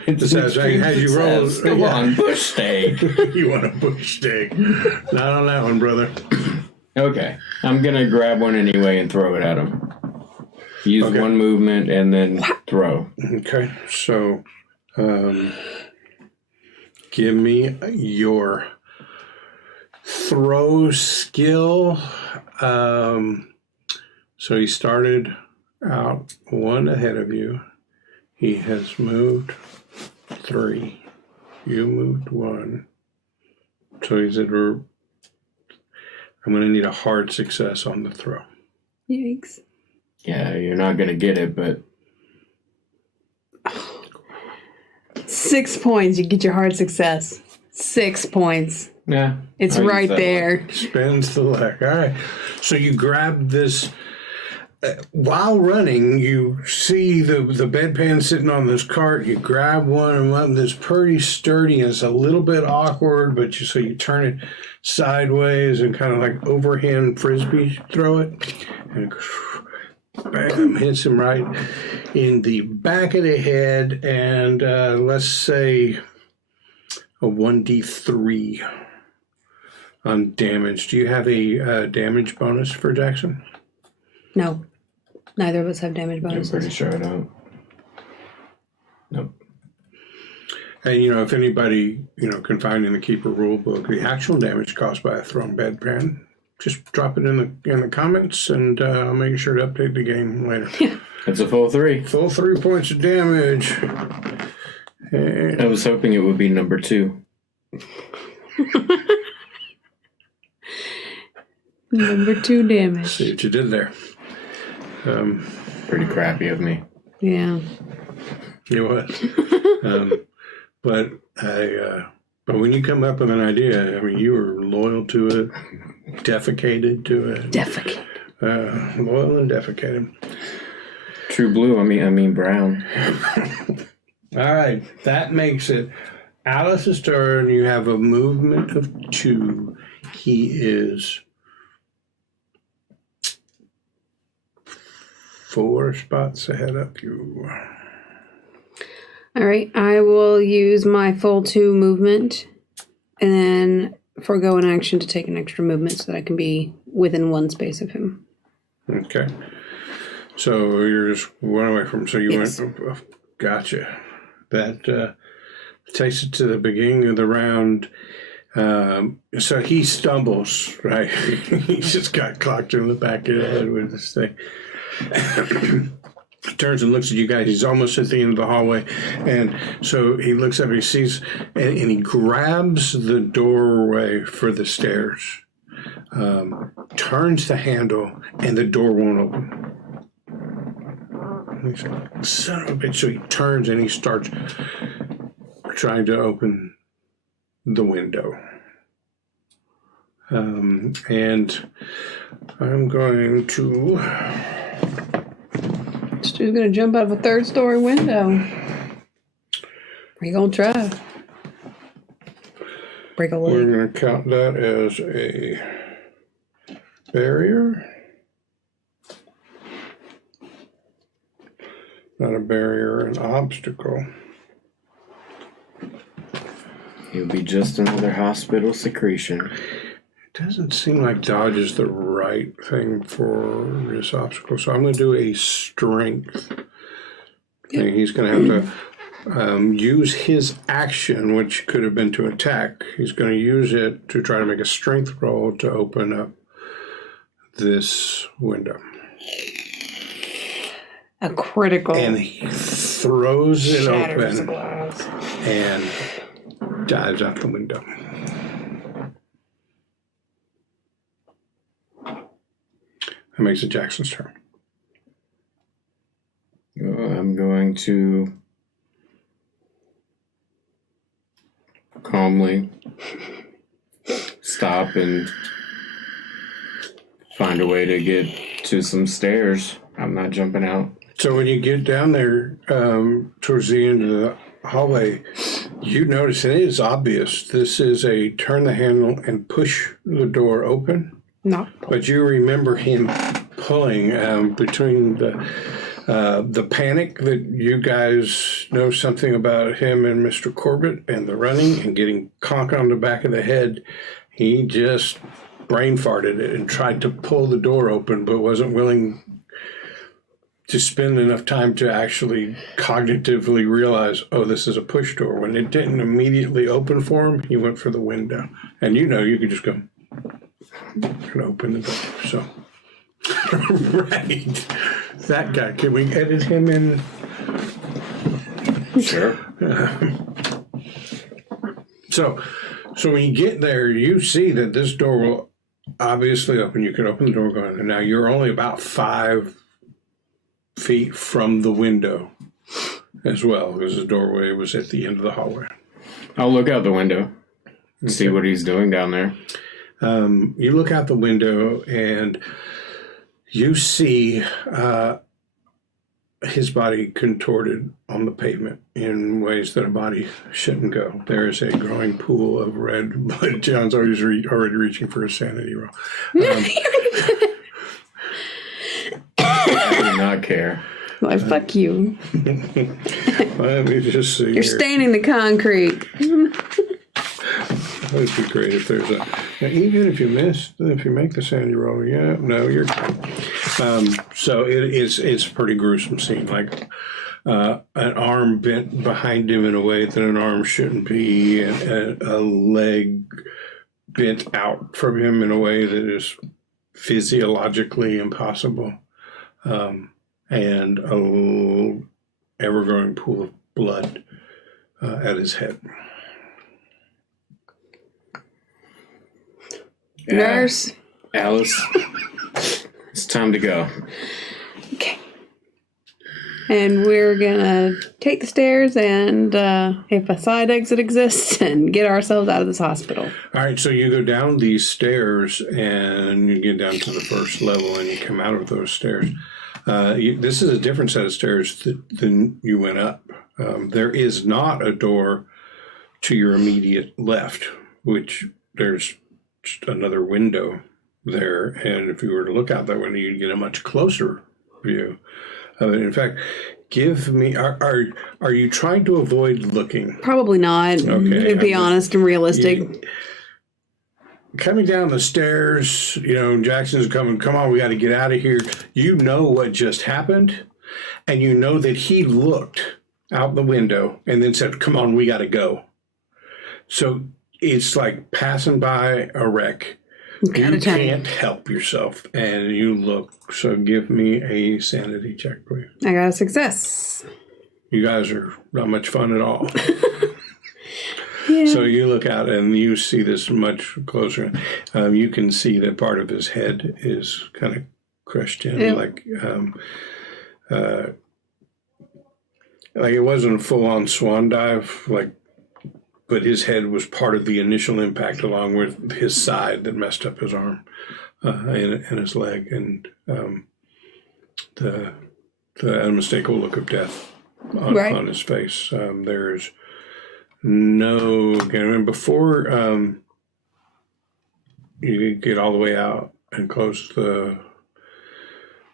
the satisfaction. As you roll, Come on, bush steak. You want a bush steak? Not on that one, brother. Okay, I'm gonna grab one anyway and throw it at him. Use one movement and then throw. Okay, so give me your throw skill. So he started out 1 ahead of you. He has moved 3. You moved 1. So he's at I'm going to need a hard success on the throw. Yikes. Yeah, you're not gonna get it, but 6 points. You get your hard success. 6 points. yeah, It's I'll use right that there. Spins the leg. All right. So you grab this. While running, you see the bedpan sitting on this cart. You grab one and one that's pretty sturdy. And it's a little bit awkward, but so you turn it sideways and kind of like overhand frisbee throw it. And bam, hits him right in the back of the head. And let's say a 1d3 on damage. Do you have a damage bonus for Jackson? No. Neither of us have damage I'm bonuses. pretty sure I don't. Nope. And, if anybody, can find in the Keeper rule book the actual damage caused by a thrown bedpan, just drop it in the comments, and I'll make sure to update the game later. It's a full 3. Full 3 points of damage. And I was hoping it would be number 2. Number 2 damage. see what you did there. Pretty crappy of me. Yeah. It was. But when you come up with an idea, I mean, you were loyal to it, defecated to it. Defecate. Loyal and defecated. True blue. I mean brown. All right, that makes it Alice's turn. You have a movement of 2. He is 4 spots ahead of you. All right. I will use my full 2 movement and then forego an action to take an extra movement so that I can be within 1 space of him. Okay. So you're just one away from. So you Yes. went. Gotcha. That takes it to the beginning of the round. So he stumbles, right? He just got clocked in the back of the head with this thing. He turns and looks at you guys. He's almost at the end of the hallway. And so he looks up and he sees, and he grabs the doorway for the stairs, turns the handle, and the door won't open. He's like, son of a bitch. So he turns and he starts trying to open the window. And I'm going to... This dude's going to jump out of a 3rd-story window. Are you going to try? Break a leg. We're going to count that as a barrier. a barrier, an obstacle. He'll be just another hospital secretion. It doesn't seem like dodge is the right thing for this obstacle, so I'm going to do a strength. Yeah. He's going to have to use his action, which could have been to attack. He's going to use it to try to make a strength roll to open up this window. A critical. And he throws it shatters open the glass. and dives out the window. That makes it Jackson's turn. I'm going to calmly stop and find a way to get to some stairs. I'm not jumping out. So when you get down there towards the end of the hallway, you notice, and it is obvious, this is a turn the handle and push the door open. No. But you remember him pulling between the panic that you guys know something about him and Mister Corbitt and the running and getting conked on the back of the head. He just brain farted it and tried to pull the door open, but wasn't willing to spend enough time to actually cognitively realize, oh, this is a push door. When it didn't immediately open for him, he went for the window. And you could just go and open the door. So, right. That guy. Can we edit him in? Sure. So when you get there, you see that this door will obviously open. You can open the door going, and now you're only about 5 feet from the window as well, because the doorway was at the end of the hallway. I'll look out the window and see what he's doing down there. You look out the window and you see his body contorted on the pavement in ways that a body shouldn't go. There is a growing pool of red blood. John's already reaching for a sanity roll. I do not care. Why, fuck you. Let me just see. You're staining the concrete. That would be great if there's a. Now, even if you miss, if you make the sanity roll, no, you're good. So it's a pretty gruesome scene. Like an arm bent behind him in a way that an arm shouldn't be, and a leg bent out from him in a way that is physiologically impossible. And a ever-growing pool of blood at his head. Nurse. Alice, it's time to go. Okay. And we're gonna take the stairs and, if a side exit exists, and get ourselves out of this hospital. All right, so you go down these stairs and you get down to the first level and you come out of those stairs. This is a different set of stairs than you went up. There is not a door to your immediate left, which there's just another window there. And if you were to look out that window, you'd get a much closer view. In fact, give me, are you trying to avoid looking? Probably not. Okay. To be honest and realistic. Coming down the stairs, Jackson's coming, come on, we got to get out of here. You know what just happened, and you know that he looked out the window and then said, come on, we got to go. So it's like passing by a wreck. You can't help yourself, and you look. So give me a sanity check, please. I got a success. You guys are not much fun at all. Yeah. So you look out and you see this much closer. You can see that part of his head is kind of crushed in, like it wasn't a full-on swan dive, but his head was part of the initial impact, along with his side that messed up his arm and his leg, and the unmistakable look of death on his face. There's no, before you get all the way out and close the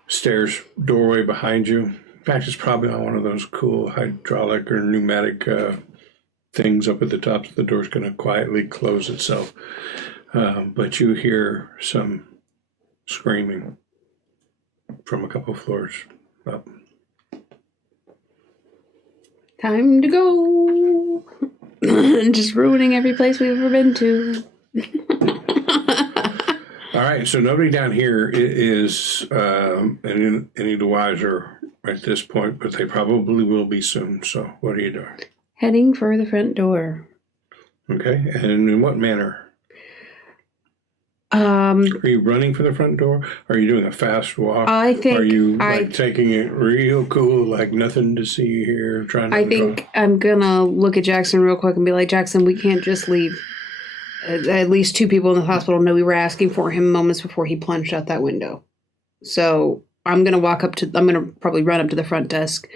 stairs doorway behind you, fact, it's probably on one of those cool hydraulic or pneumatic things up at the top. The door's going to quietly close itself. But you hear some screaming from a couple floors up. Time to go. Just ruining every place we've ever been to. All right, so nobody down here is any the wiser at this point, but they probably will be soon. So what are you doing? Heading for the front door. Okay, and in what manner? Are you running for the front door? Are you doing a fast walk? I think. Are you taking it real cool, like nothing to see here? I'm gonna look at Jackson real quick and be like, Jackson, we can't just leave. At least 2 people in the hospital know we were asking for him moments before he plunged out that window. So I'm gonna probably run up to the front desk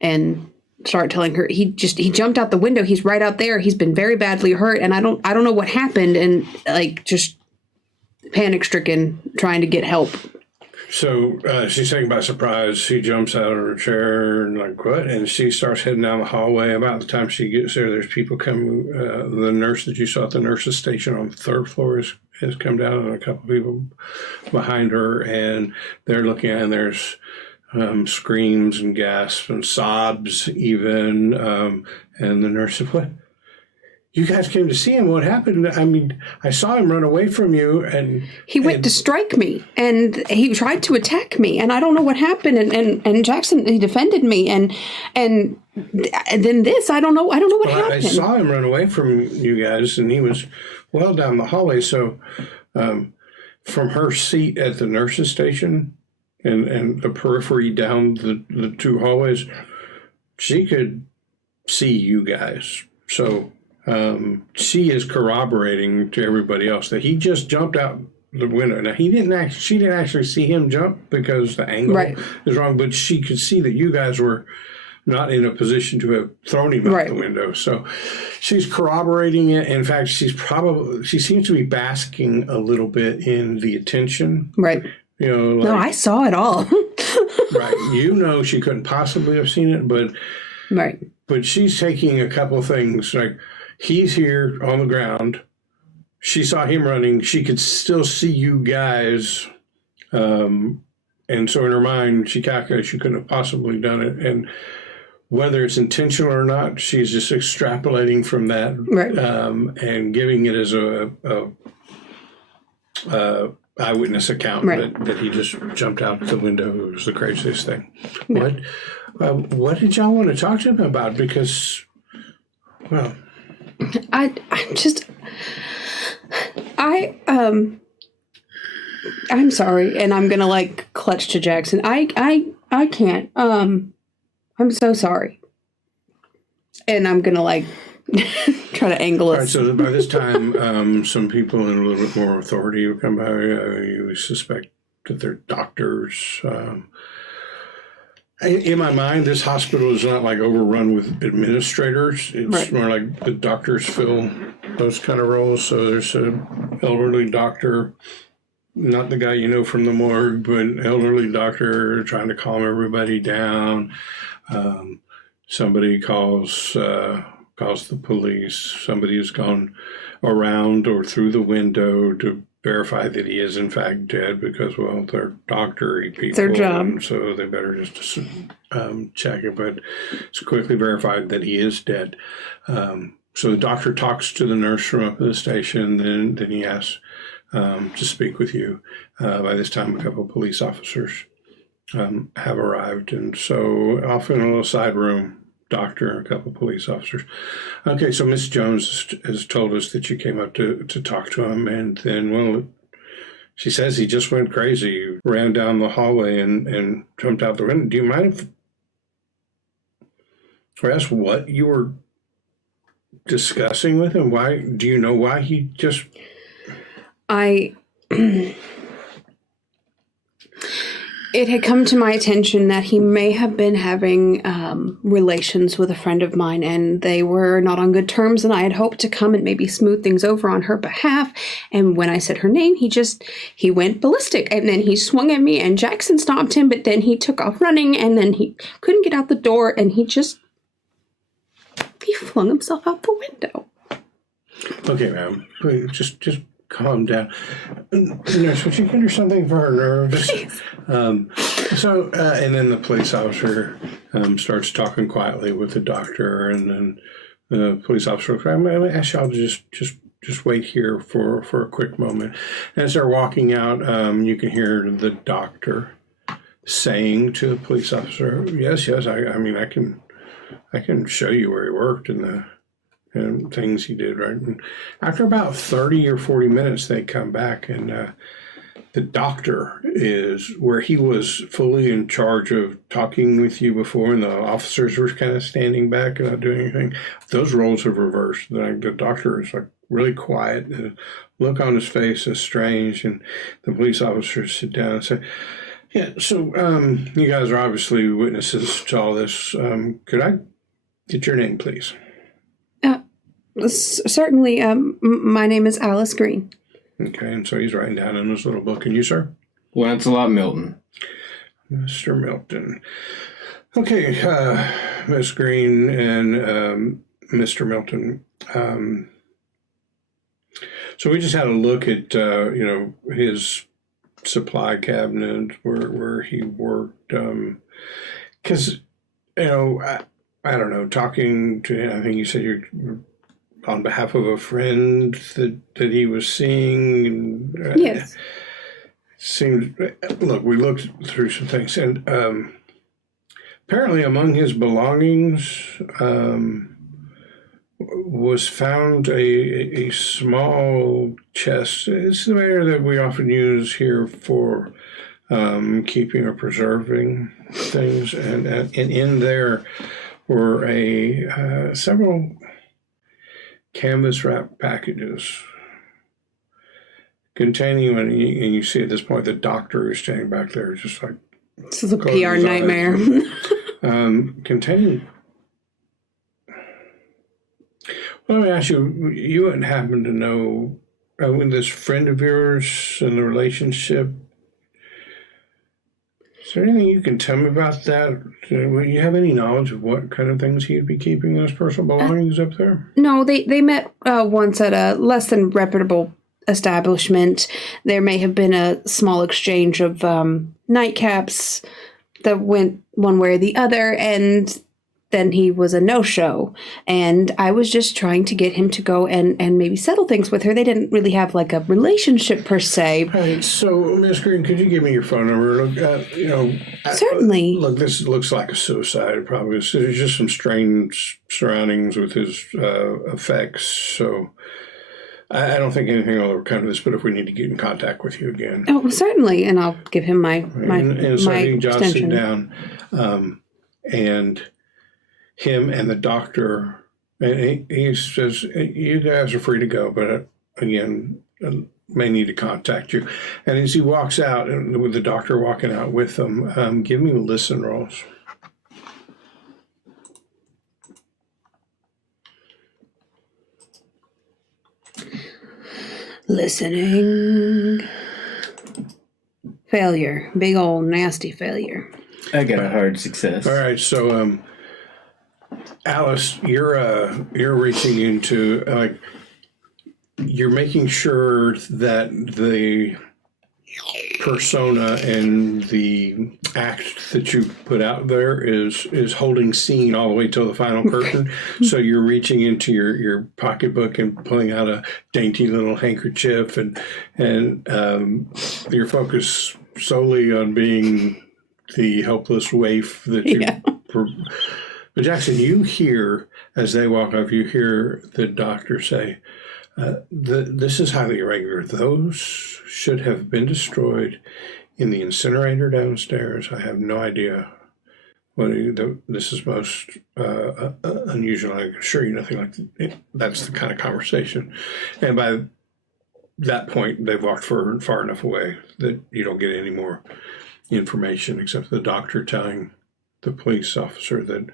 and start telling her he jumped out the window. He's right out there. He's been very badly hurt, and I don't know what happened, and just panic stricken, trying to get help. So she's taken by surprise. She jumps out of her chair and like, what? And she starts heading down the hallway. About the time she gets there, there's people coming. The nurse that you saw at the nurse's station on the 3rd floor has come down, and a couple of people behind her, and they're looking at, and there's screams and gasps and sobs even. And the nurse said, what? You guys came to see him. What happened? I mean, I saw him run away from you, and he went to strike me, and he tried to attack me, and I don't know what happened. And Jackson, he defended me, and then this, I don't know what happened. I saw him run away from you guys, and he was well down the hallway. So, from her seat at the nurse's station, and the periphery down the 2 hallways, she could see you guys. So. She is corroborating to everybody else that he just jumped out the window. Now she didn't actually see him jump because the angle is wrong, but she could see that you guys were not in a position to have thrown him out the window. So she's corroborating it. In fact, she seems to be basking a little bit in the attention. Right. No, I saw it all. Right. She couldn't possibly have seen it, but but she's taking a couple of things like, he's here on the ground. She saw him running. She could still see you guys. And so in her mind, she calculated she couldn't have possibly done it. And whether it's intentional or not, she's just extrapolating from that and giving it as a eyewitness account that he just jumped out the window. It was the craziest thing. What did y'all want to talk to him about? Because, well... I'm sorry, and I'm gonna clutch to Jackson. I can't. I'm so sorry, and I'm gonna try to angle it. All right, so by this time, some people in a little bit more authority will come by. You suspect that they're doctors. In my mind, this hospital is not overrun with administrators. It's more like the doctors fill those kind of roles. So there's an elderly doctor, not the guy you know from the morgue, but elderly doctor trying to calm everybody down. Somebody calls the police. Somebody has gone around or through the window to verify that he is in fact dead because, well, they're doctor-y people. It's their job. So they better just check it. But it's quickly verified that he is dead. So the doctor talks to the nurse from up at the station, then he asks to speak with you. By this time, a couple of police officers have arrived. And so off in a little side room, doctor and a couple of police officers. Okay, so Miss Jones has told us that you came up to talk to him, and then, well, she says he just went crazy, ran down the hallway and jumped out the window. Do you mind if I ask what you were discussing with him? Why? Do you know why he just... It had come to my attention that he may have been having relations with a friend of mine, and they were not on good terms, and I had hoped to come and maybe smooth things over on her behalf. And when I said her name, he went ballistic, and then he swung at me, and Jackson stopped him, but then he took off running, and then he couldn't get out the door, and he flung himself out the window. Okay, ma'am. Please, just calm down. Nurse, would you get her something for her nerves? And then the police officer starts talking quietly with the doctor, and then the police officer, I'm going to ask y'all to just wait here for a quick moment. As they're walking out, you can hear the doctor saying to the police officer, yes, I mean, I can show you where he worked and things he did, right? And after about 30 or 40 minutes, they come back, and the doctor is where he was fully in charge of talking with you before, and the officers were kind of standing back and not doing anything. Those roles have reversed. The doctor is like really quiet. The look on his face is strange, and the police officers sit down and say, yeah, so you guys are obviously witnesses to all this. Could I get your name, please? Certainly. My name is Alice Green. Okay, and so he's writing down in his little book. And you, sir? Lancelot Milton. Mr. Milton. Okay, Miss Green and Mr. Milton. So we just had a look at, his supply cabinet where he worked. Because, I don't know, talking to him, I think you said you're on behalf of a friend that he was seeing. Yes. Look, we looked through some things, and apparently among his belongings was found a small chest. It's the manner that we often use here for keeping or preserving things, and in there were several canvas wrap packages containing, and you see at this point the doctor is standing back there, just like this is a PR nightmare. Containing. Well, let me ask you. You wouldn't happen to know when this friend of yours and the relationship? Is there anything you can tell me about that? Do you have any knowledge of what kind of things he'd be keeping in his personal belongings up there? No, they met once at a less than reputable establishment. There may have been a small exchange of nightcaps that went one way or the other, and then he was a no-show. And I was just trying to get him to go and maybe settle things with her. They didn't really have like a relationship per se. Right. So, Miss Green, could you give me your phone number? Certainly. Look, this looks like a suicide. Probably there's just some strange surroundings with his effects. So, I don't think anything will overcome this. But if we need to get in contact with you again, certainly, and I'll give him my and so my he jots it extension down, and him and the doctor, and he says, you guys are free to go, but again, may need to contact you. And as he walks out, and with the doctor walking out with him, give me listen rolls. Listening. Failure. Big old nasty failure. I got a hard success. All right, so Alice, you're reaching into you're making sure that the persona and the act that you put out there is holding scene all the way till the final curtain. So you're reaching into your pocketbook and pulling out a dainty little handkerchief, and your focus solely on being the helpless waif that you. Yeah. But Jackson, you hear as they walk up, you hear the doctor say, "This is highly irregular. Those should have been destroyed in the incinerator downstairs. I have no idea what this is most unusual. I can assure you nothing like that." That's the kind of conversation. And by that point, they've walked far enough away that you don't get any more information except the doctor telling the police officer that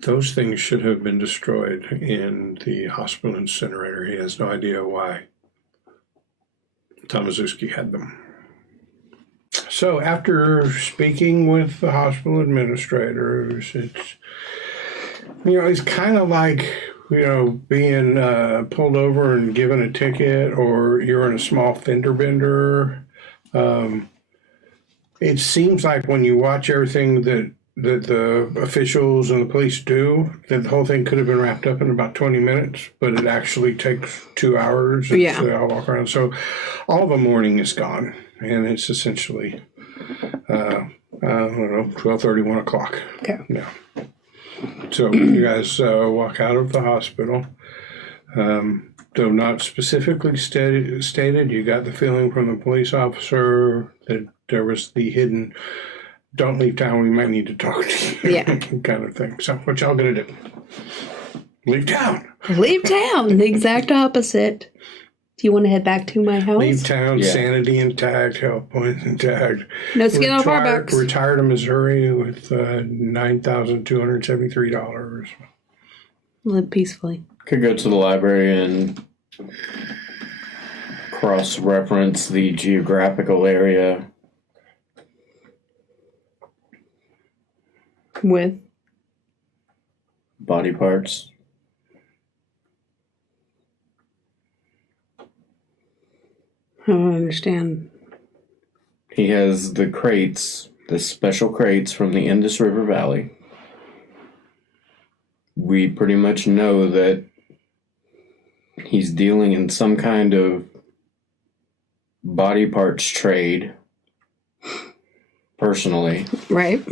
those things should have been destroyed in the hospital incinerator. He has no idea why Tomaszewski had them. So after speaking with the hospital administrators, it's, it's kind of like, being pulled over and given a ticket, or you're in a small fender bender. It seems like when you watch everything that the officials and the police do, that the whole thing could have been wrapped up in about 20 minutes, but it actually takes 2 hours. Yeah. So they all walk around. So all the morning is gone, and it's essentially, 12:30, 1 o'clock. Okay. Yeah. So you guys walk out of the hospital. Though not specifically stated, you got the feeling from the police officer that there was the hidden, don't leave town, we might need to talk to you, Yeah. kind of thing. So what y'all gonna do? Leave town. Leave town. The exact opposite. Do you want to head back to my house? Leave town, Yeah. sanity intact, health points intact. No skin off our backs. Retired in Missouri with $9,273. Live peacefully. Could go to the library and cross-reference the geographical area With? body parts. I don't understand. He has the crates, the special crates from the Indus River Valley. We pretty much know that he's dealing in some kind of body parts trade personally. Right.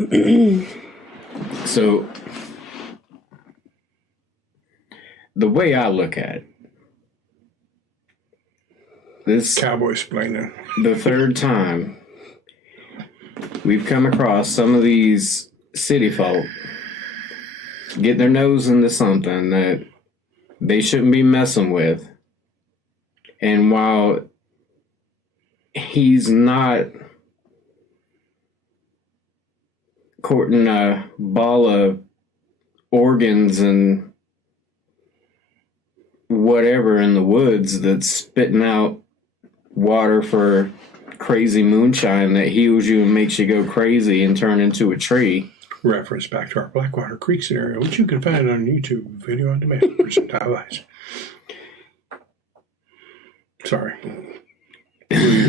So, the way I look at it, this Cowboy splaining. the third time we've come across some of these city folk get their nose into something that they shouldn't be messing with. And while he's not courting a ball of organs and whatever in the woods that's spitting out water for crazy moonshine that heals you and makes you go crazy and turn into a tree. Reference back to our Blackwater Creek scenario, which you can find on YouTube, video on demand, Percentile Vice. Sorry.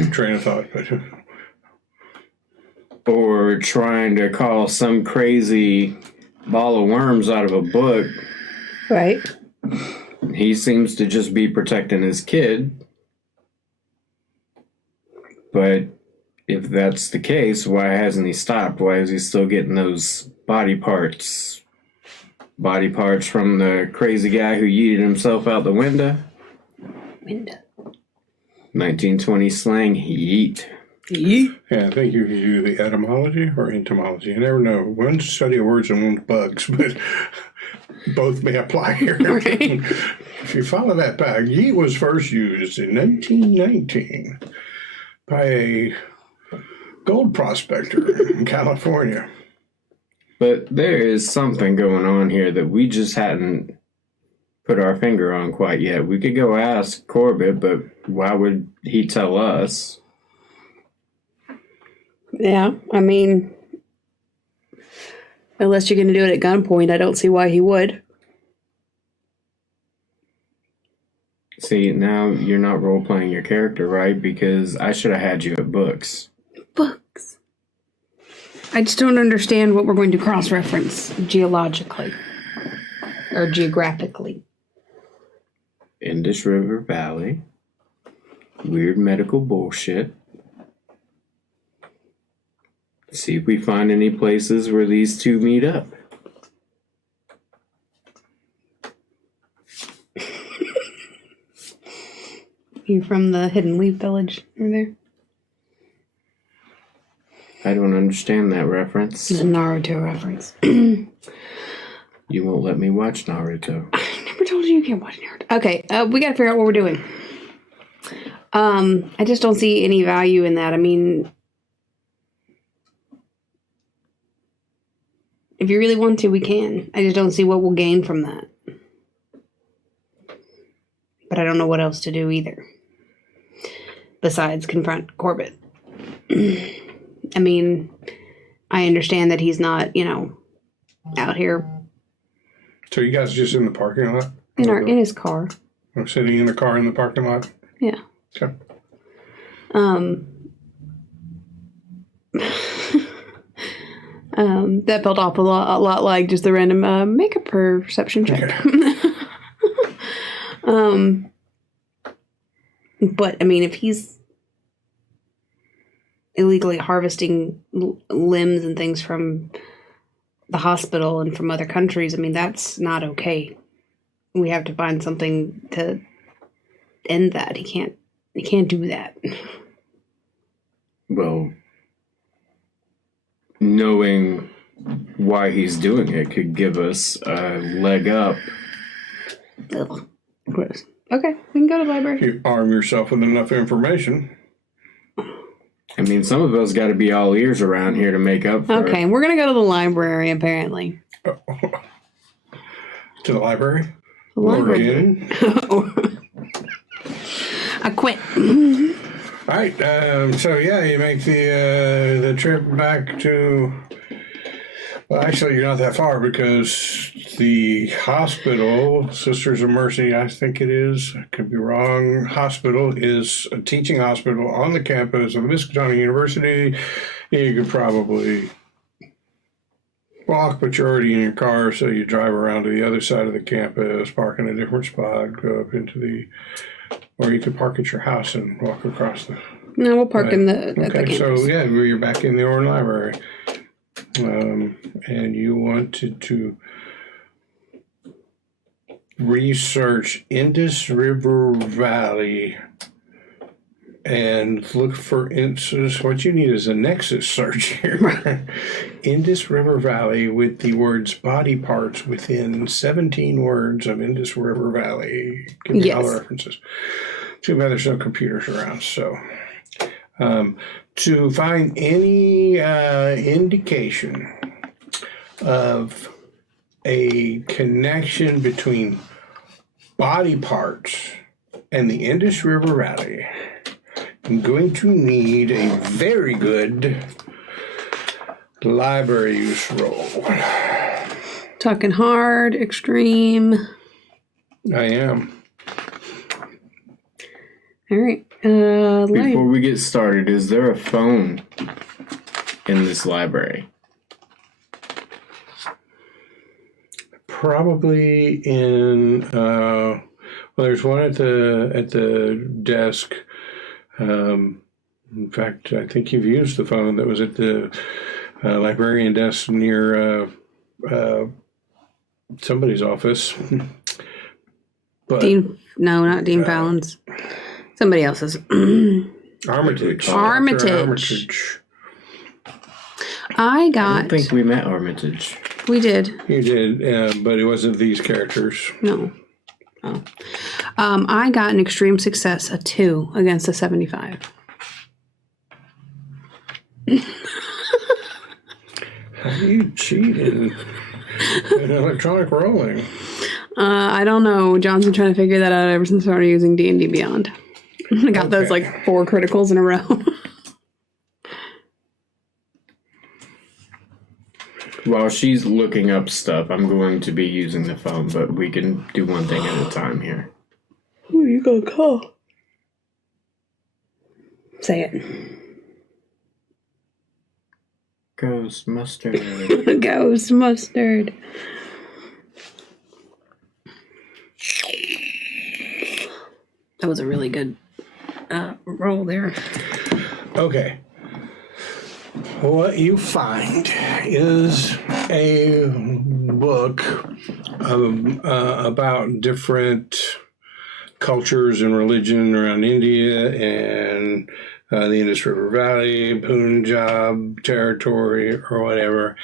Train of thought, but... Or trying to call some crazy ball of worms out of a book. Right. He seems to just be protecting his kid. But if that's the case, why hasn't he stopped? Why is he still getting those body parts? Body parts from the crazy guy who yeeted himself out the window? 1920 slang, yeet. Yeet. Yeah, I think you can do the etymology or entomology. You never know. One's study of words and one's bugs, but both may apply here. Right. If you follow that back, yeet was first used in 1919 by a gold prospector in California. But there is something going on here that we just hadn't put our finger on quite yet. We could go ask Corbitt, but why would he tell us? Yeah, I mean, unless you're going to do it at gunpoint, I don't see why he would. See, now you're not role-playing your character, right? Because I should have had you at books. Books. I just don't understand what we're going to cross-reference geologically or geographically. Indus River Valley. Weird medical bullshit. See if we find any places where these two meet up. You from the Hidden Leaf Village over there? I don't understand that reference. It's a Naruto reference. You won't let me watch Naruto. I never told you can't watch Naruto. Okay, we got to figure out what we're doing. I just don't see any value in that. I mean, If you really want to, we can. I just don't see what we'll gain from that. But I don't know what else to do either. Besides confront Corbitt. I mean, I understand that he's not, out here. So you guys are just in the parking lot? In his car. I'm sitting in the car in the parking lot? Yeah. Okay. That felt a lot like just the random make a perception check. Okay. But I mean, if he's illegally harvesting limbs and things from the hospital and from other countries, I mean, that's not okay. We have to find something to end that. He can't do that. Well, knowing why he's doing it could give us a leg up. Ugh. Gross. Okay, we can go to the library. If you arm yourself with enough information. I mean, some of us got to be all ears around here to make up for Okay, it. we're going to go to the library, apparently. To the library? The Or library. in? I quit. All right. So yeah, you make the trip back to. Well, actually, you're not that far because the hospital, Sisters of Mercy, I think it is. I could be wrong. Hospital is a teaching hospital on the campus of Miskatonic University. You could probably walk, but you're already in your car, so you drive around to the other side of the campus, park in a different spot, go up into the. Or you could park at your house and walk across the. No, we'll park in at the Okay, campus. so yeah, you're back in the Orin Library, and you wanted to research Indus River Valley and look for instances. What you need is a nexus search here. Indus River Valley with the words body parts within 17 words of Indus River Valley. Give me all the references. Too bad there's no computers around. So to find any indication of a connection between body parts and the Indus River Valley, I'm going to need a very good library use roll. Talking hard, extreme. I am. All right. Before we get started, is there a phone in this library? Probably in. Well, there's one at the desk. In fact, I think you've used the phone that was at the librarian desk near somebody's office. But Dean, no, not Dean Fallon's. Somebody else's. Armitage. Armitage. I I got. don't think we met Armitage. We did. You did, but it wasn't these characters. No. Oh. I got an extreme success, a 2 against a 75. How do you cheat in electronic rolling? I don't know. John's been trying to figure that out ever since I started using D&D Beyond. I got those like 4 criticals in a row. While she's looking up stuff, I'm going to be using the phone, but we can do one thing at a time here. Who are you gonna call? Say it. Ghost Mustard. Ghost Mustard. That was a really good roll there. Okay. What you find is a book about different cultures and religion around India and the Indus River Valley, Punjab territory, or whatever.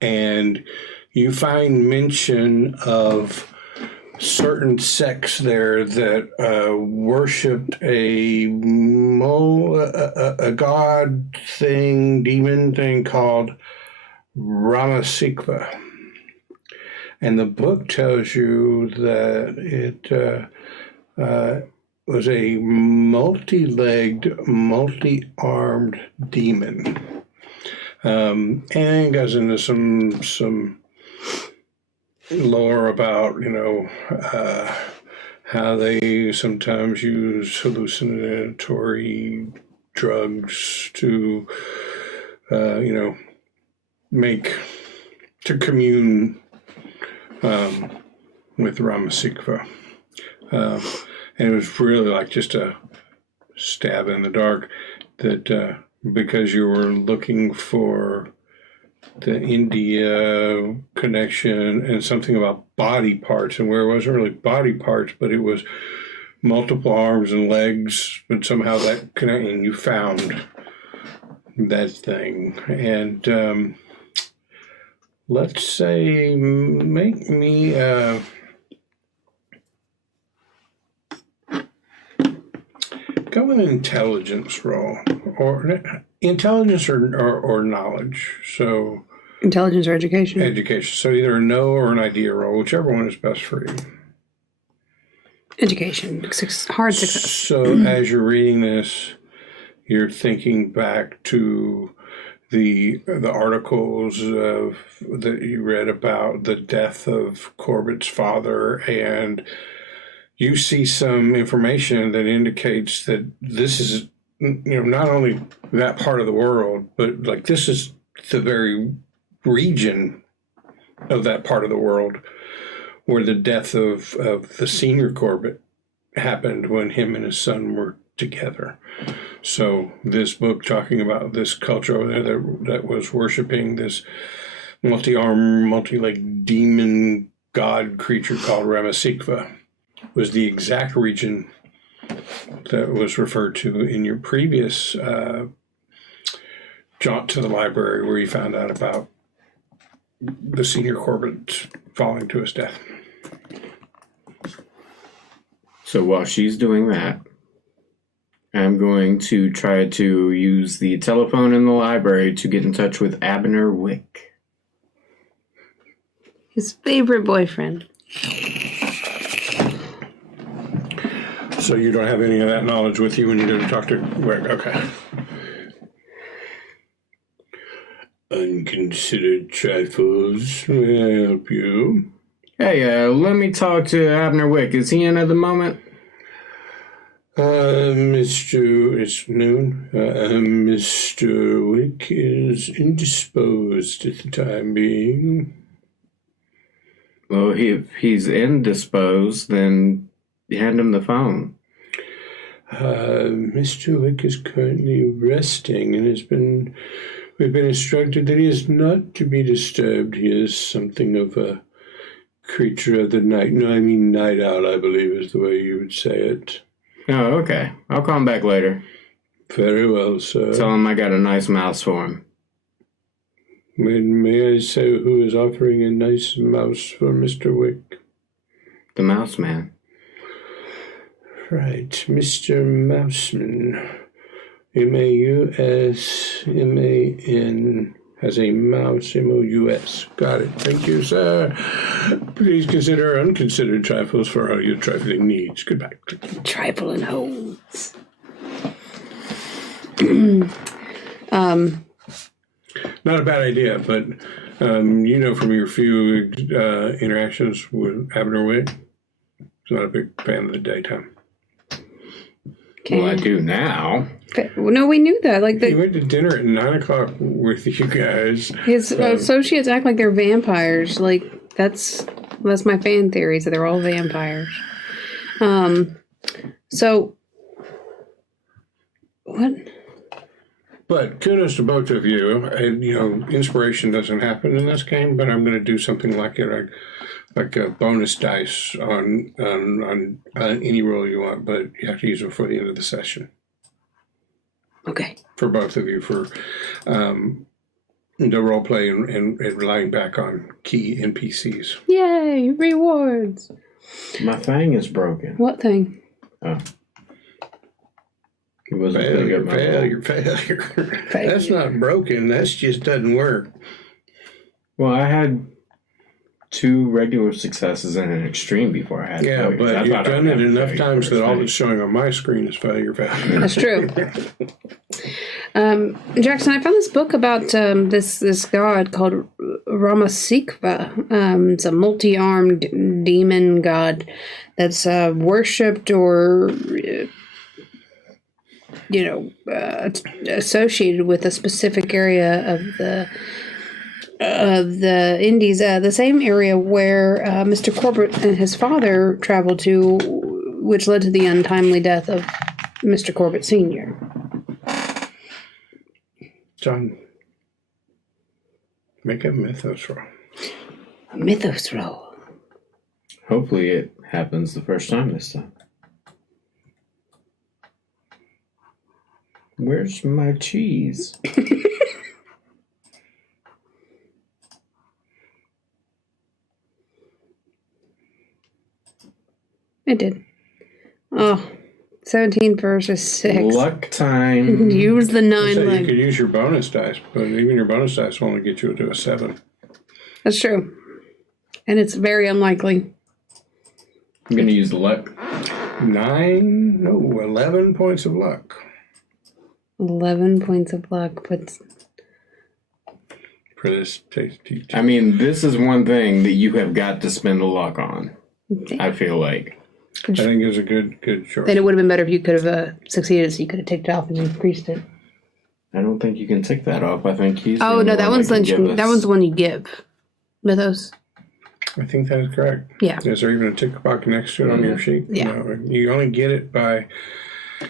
And you find mention of certain sects there that worshipped a god thing, demon thing called Ramasikva. And the book tells you that it was a multi-legged, multi-armed demon. And goes into some lore about, how they sometimes use hallucinatory drugs to, to commune with Ramasikva. And it was really like just a stab in the dark that because you were looking for the India connection and something about body parts, and where it wasn't really body parts, but it was multiple arms and legs, but somehow that connection, you found that thing. And let's say, make me go with an intelligence roll, or intelligence or knowledge. So Intelligence or education? Education. So either a no or an idea roll, whichever one is best for you. Education. Hard success. So as you're reading this, you're thinking back to the articles that you read about the death of Corbitt's father, and you see some information that indicates that this is, not only that part of the world, but like this is the very region of that part of the world where the death of the senior Corbitt happened when him and his son were together. So this book talking about this culture over there that was worshiping this multi-armed, multi-legged demon god creature called Ramasikva was the exact region that was referred to in your previous jaunt to the library where you found out about the senior Corbitt falling to his death. So while she's doing that, I'm going to try to use the telephone in the library to get in touch with Abner Wick. His favorite boyfriend. So you don't have any of that knowledge with you when you go to talk to Wick? Okay. Unconsidered trifles. May I help you? Hey, let me talk to Abner Wick. Is he in at the moment? It's noon. Mr. Wick is indisposed at the time being. Well, if he's indisposed, then hand him the phone. Mr. Wick is currently resting and we've been instructed that he is not to be disturbed. He is something of a creature of the night. No, I mean night owl, I believe is the way you would say it. Oh, okay. I'll call him back later. Very well, sir. Tell him I got a nice mouse for him. May I say who is offering a nice mouse for Mr. Wick? The mouse man. Right, Mr. Mouseman. M-A-U-S-M-A-N has a mouse, M-O-U-S. Got it. Thank you, sir. Please consider unconsidered trifles for all your trifling needs. Goodbye. Trifling holes. Not a bad idea, but from your few interactions with Abner Wick, he's not a big fan of the daytime. Okay. Well, I do now. No, we knew that. He went to dinner at 9:00 with you guys. His associates act like they're vampires. Like that's my fan theory. So they're all vampires. So what? But kudos to both of you. And, inspiration doesn't happen in this game, but I'm going to do something like it, like a bonus dice on any roll you want, but you have to use it before the end of the session. Okay. For both of you, for the role play and relying back on key NPCs. Yay! Rewards. My thing is broken. What thing? Oh. It wasn't Failure. That's not broken. That just doesn't work. Well, I had 2 regular successes and an extreme before I had Yeah, failures. I but you've thought I done would it have enough failure times first that all time. that's showing on my screen is failure. That's true. Jackson, I found this book about this god called Ramasikva. It's a multi-armed demon god that's worshipped or associated with a specific area of the Indies, the same area where Mister Corbitt and his father traveled to, which led to the untimely death of Mister Corbitt Sr. John, make a mythos roll. Mythos roll. Hopefully it happens the first time this time. Where's my cheese? It did. Oh, 17 versus 6. Luck time. Use the 9 So you leg. could use your bonus dice, but even your bonus dice will only get you to a 7. That's true. And it's very unlikely. I'm going to use the luck. 11 points of luck. 11 points of luck, but For this tasty. I mean, this is one thing that you have got to spend the luck on. I feel like. I think it's a good choice. then it would have been better if you could have succeeded, so you could have taken it off and increased it. I don't think you can take that off. I think he's. Oh, no, that one's that one's the one you give. Mythos. I think that is correct. Yeah. Is there even a tick box next to it on your sheet? Yeah. No, you only get it by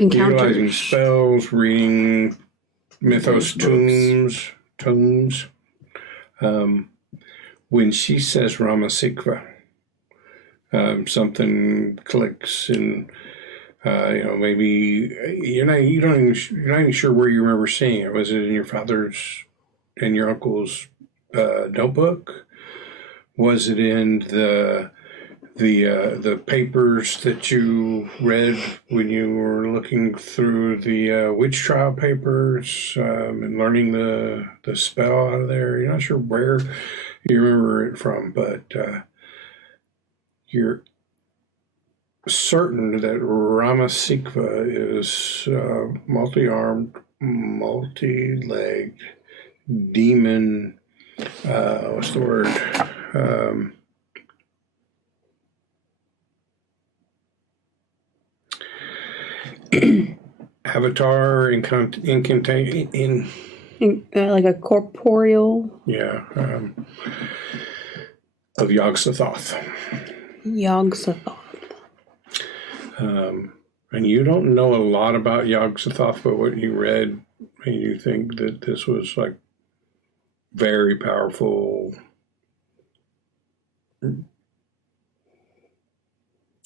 Encounters. utilizing spells, reading mythos Books. tomes. When she says Ramasikva, something clicks, and maybe you're not even sure where you remember seeing it. Was it in your father's and your uncle's notebook? Was it in the papers that you read when you were looking through the witch trial papers and learning the spell out of there? You're not sure where you remember it from, but you're certain that Ramasikva is multi-armed, multi-legged demon. What's the word? Avatar incantation. Like a corporeal Of Yog-Sothoth. Yog-Sothoth. And you don't know a lot about Yog-Sothoth, but what you read made you think that this was like very powerful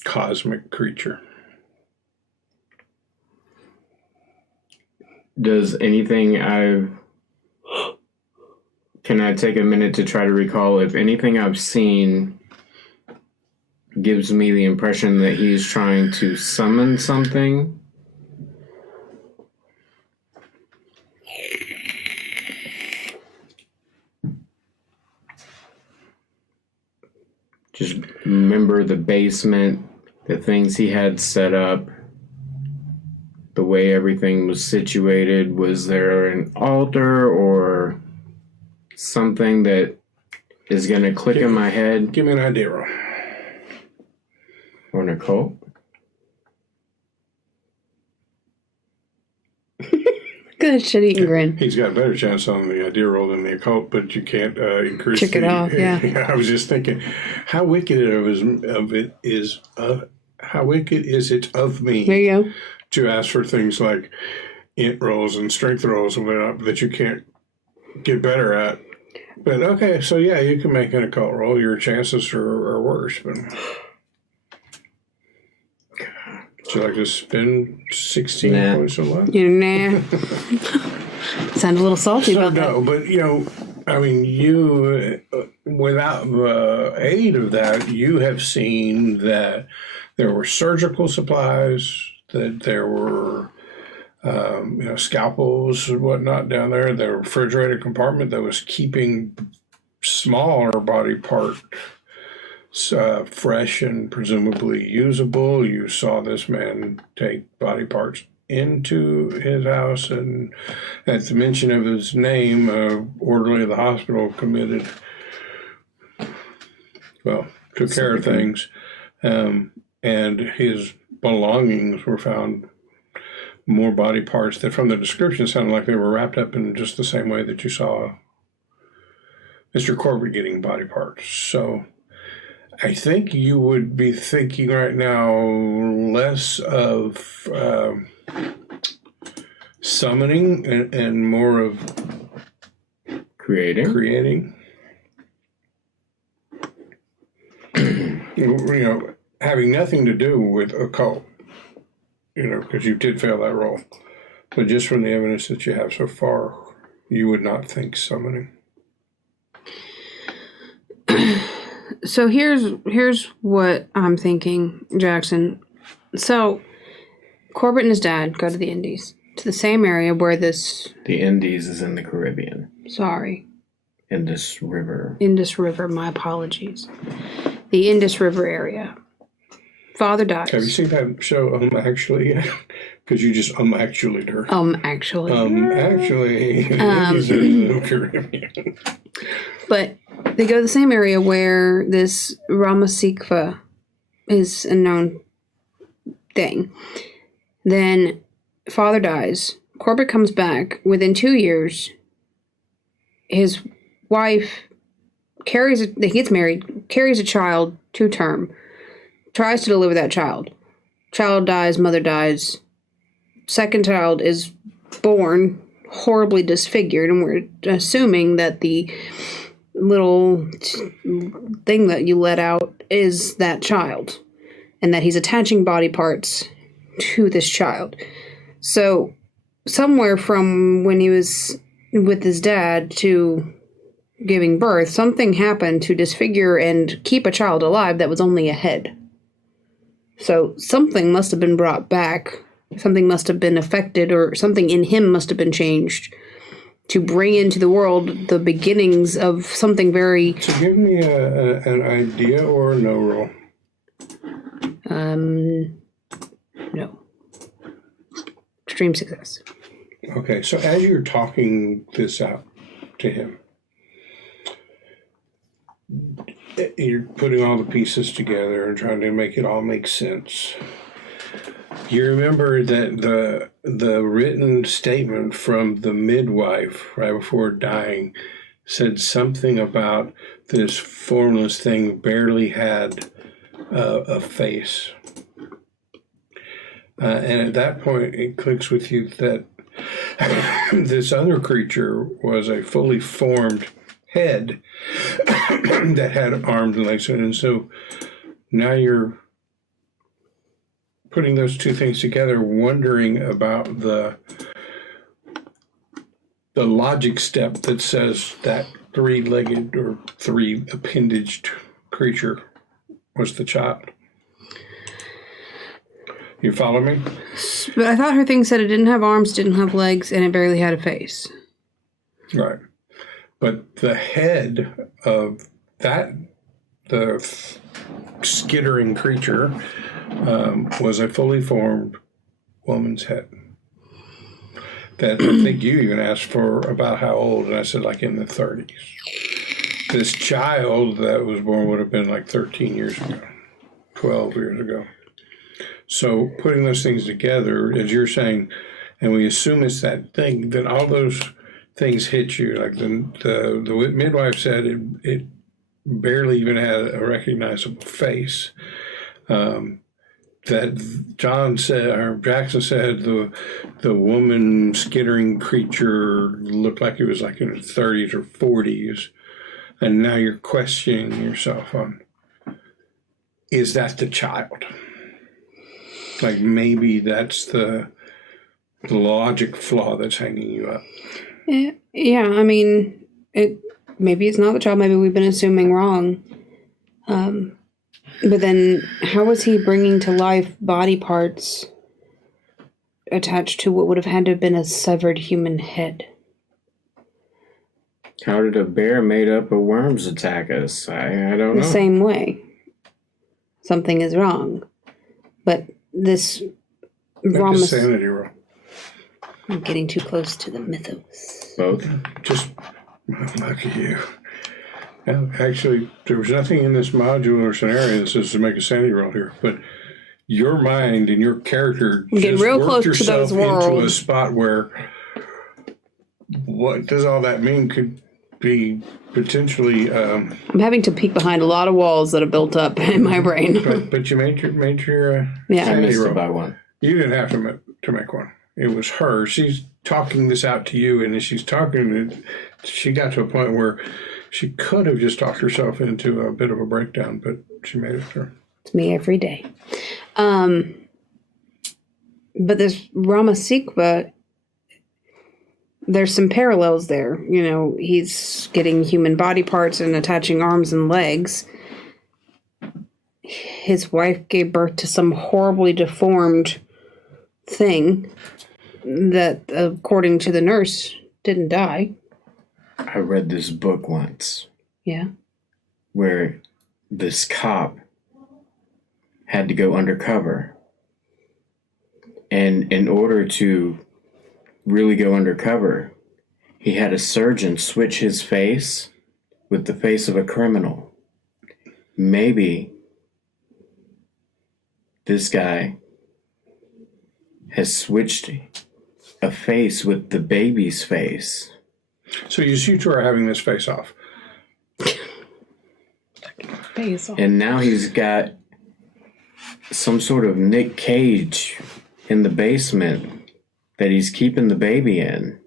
cosmic creature. Does anything Can I take a minute to try to recall if anything I've seen gives me the impression that he's trying to summon something? Just remember the basement, the things he had set up, the way everything was situated. Was there an altar or something that is going to click in my head? Give me an idea roll. Or an occult? Good shit-eating grin. He's got a better chance on the idea roll than the occult, but you can't increase Check it off, yeah. I was just thinking, how wicked is it of me There you go. to ask for things like int rolls and strength rolls and whatnot that you can't get better at. But okay, so yeah, you can make an occult roll. Your chances are worse. But would you like to spend 16 points of luck? Nah. Sound a little salty So about that. no, but I mean, you without the aid of that, you have seen that there were surgical supplies, that there were scalpels and whatnot down there. The refrigerator compartment that was keeping smaller body part, fresh and presumably usable. You saw this man take body parts into his house, and at the mention of his name, orderly of the hospital took care of things, and his belongings were found. More body parts that, from the description, sounded like they were wrapped up in just the same way that you saw Mister Corbitt getting body parts. So I think you would be thinking right now less of summoning and more of creating. Having nothing to do with occult, because you did fail that roll. But just from the evidence that you have so far, you would not think summoning. So here's what I'm thinking, Jackson. So Corbitt and his dad go to the Indies, to the same area where this... The Indies is in the Caribbean. Sorry. Indus River. Indus River, my apologies. The Indus River area. Father dies. Have you seen that show, Actually, yet? Because you just actually her. Actually. Actually, these are the Caribbean. But they go to the same area where this Ramasikva is a known thing. Then father dies. Corbitt comes back. Within 2 years, his wife he gets married, carries a child to term, tries to deliver that child. Child dies, mother dies. Second child is born, horribly disfigured, and we're assuming that the little thing that you let out is that child, and that he's attaching body parts to this child. So somewhere from when he was with his dad to giving birth, something happened to disfigure and keep a child alive that was only a head. So something must have been brought back, something must have been affected, or something in him must have been changed to bring into the world the beginnings of something very... So give me an idea or a no roll. No. Extreme success. Okay, so as you're talking this out to him, you're putting all the pieces together and trying to make it all make sense. You remember that the written statement from the midwife right before dying said something about this formless thing barely had a face. And at that point, it clicks with you that this other creature was a fully formed head that had arms and legs. And so now you're putting those two things together, wondering about the logic step that says that three-legged or three-appendaged creature was the child. You follow me? But I thought her thing said it didn't have arms, didn't have legs, and it barely had a face. Right. But the head of the skittering creature was a fully formed woman's head. That I think you even asked for about how old, and I said like in the 30s. This child that was born would have been like 13 years ago, 12 years ago. So putting those things together, as you're saying, and we assume it's that thing, then all those things hit you. Like the midwife said, it barely even had a recognizable face. That Jackson said the woman skittering creature looked like it was like in its 30s or 40s, and now you're questioning yourself on, is that the child? Like maybe that's the logic flaw that's hanging you up. Yeah, I mean, maybe it's not the child. Maybe we've been assuming wrong. But then, how was he bringing to life body parts attached to what would have had to have been a severed human head? How did a bear made up of worms attack us? I don't know. The same way. Something is wrong. But this Make a Rama... sanity roll. I'm getting too close to the mythos. Both? Just lucky you. Well, actually, there was nothing in this modular scenario that says to make a sanity roll here, but your mind and your character getting just real worked close to yourself those into a worlds. spot where what does all that mean could be potentially. I'm having to peek behind a lot of walls that have built up in my brain. But you made your Yeah. I sanity missed roll. it by one. You didn't have to make one. It was her. She's talking this out to you, and as she's talking, she got to a point where she could have just talked herself into a bit of a breakdown, but she made it through. It's me every day. But this Ramasikva, there's some parallels there. You know, he's getting human body parts and attaching arms and legs. His wife gave birth to some horribly deformed thing that, according to the nurse, didn't die. I read this book once Yeah. where this cop had to go undercover. And in order to really go undercover, he had a surgeon switch his face with the face of a criminal. Maybe this guy has switched a face with the baby's face. So you two are having this face off. And now he's got some sort of Nick Cage in the basement that he's keeping the baby in.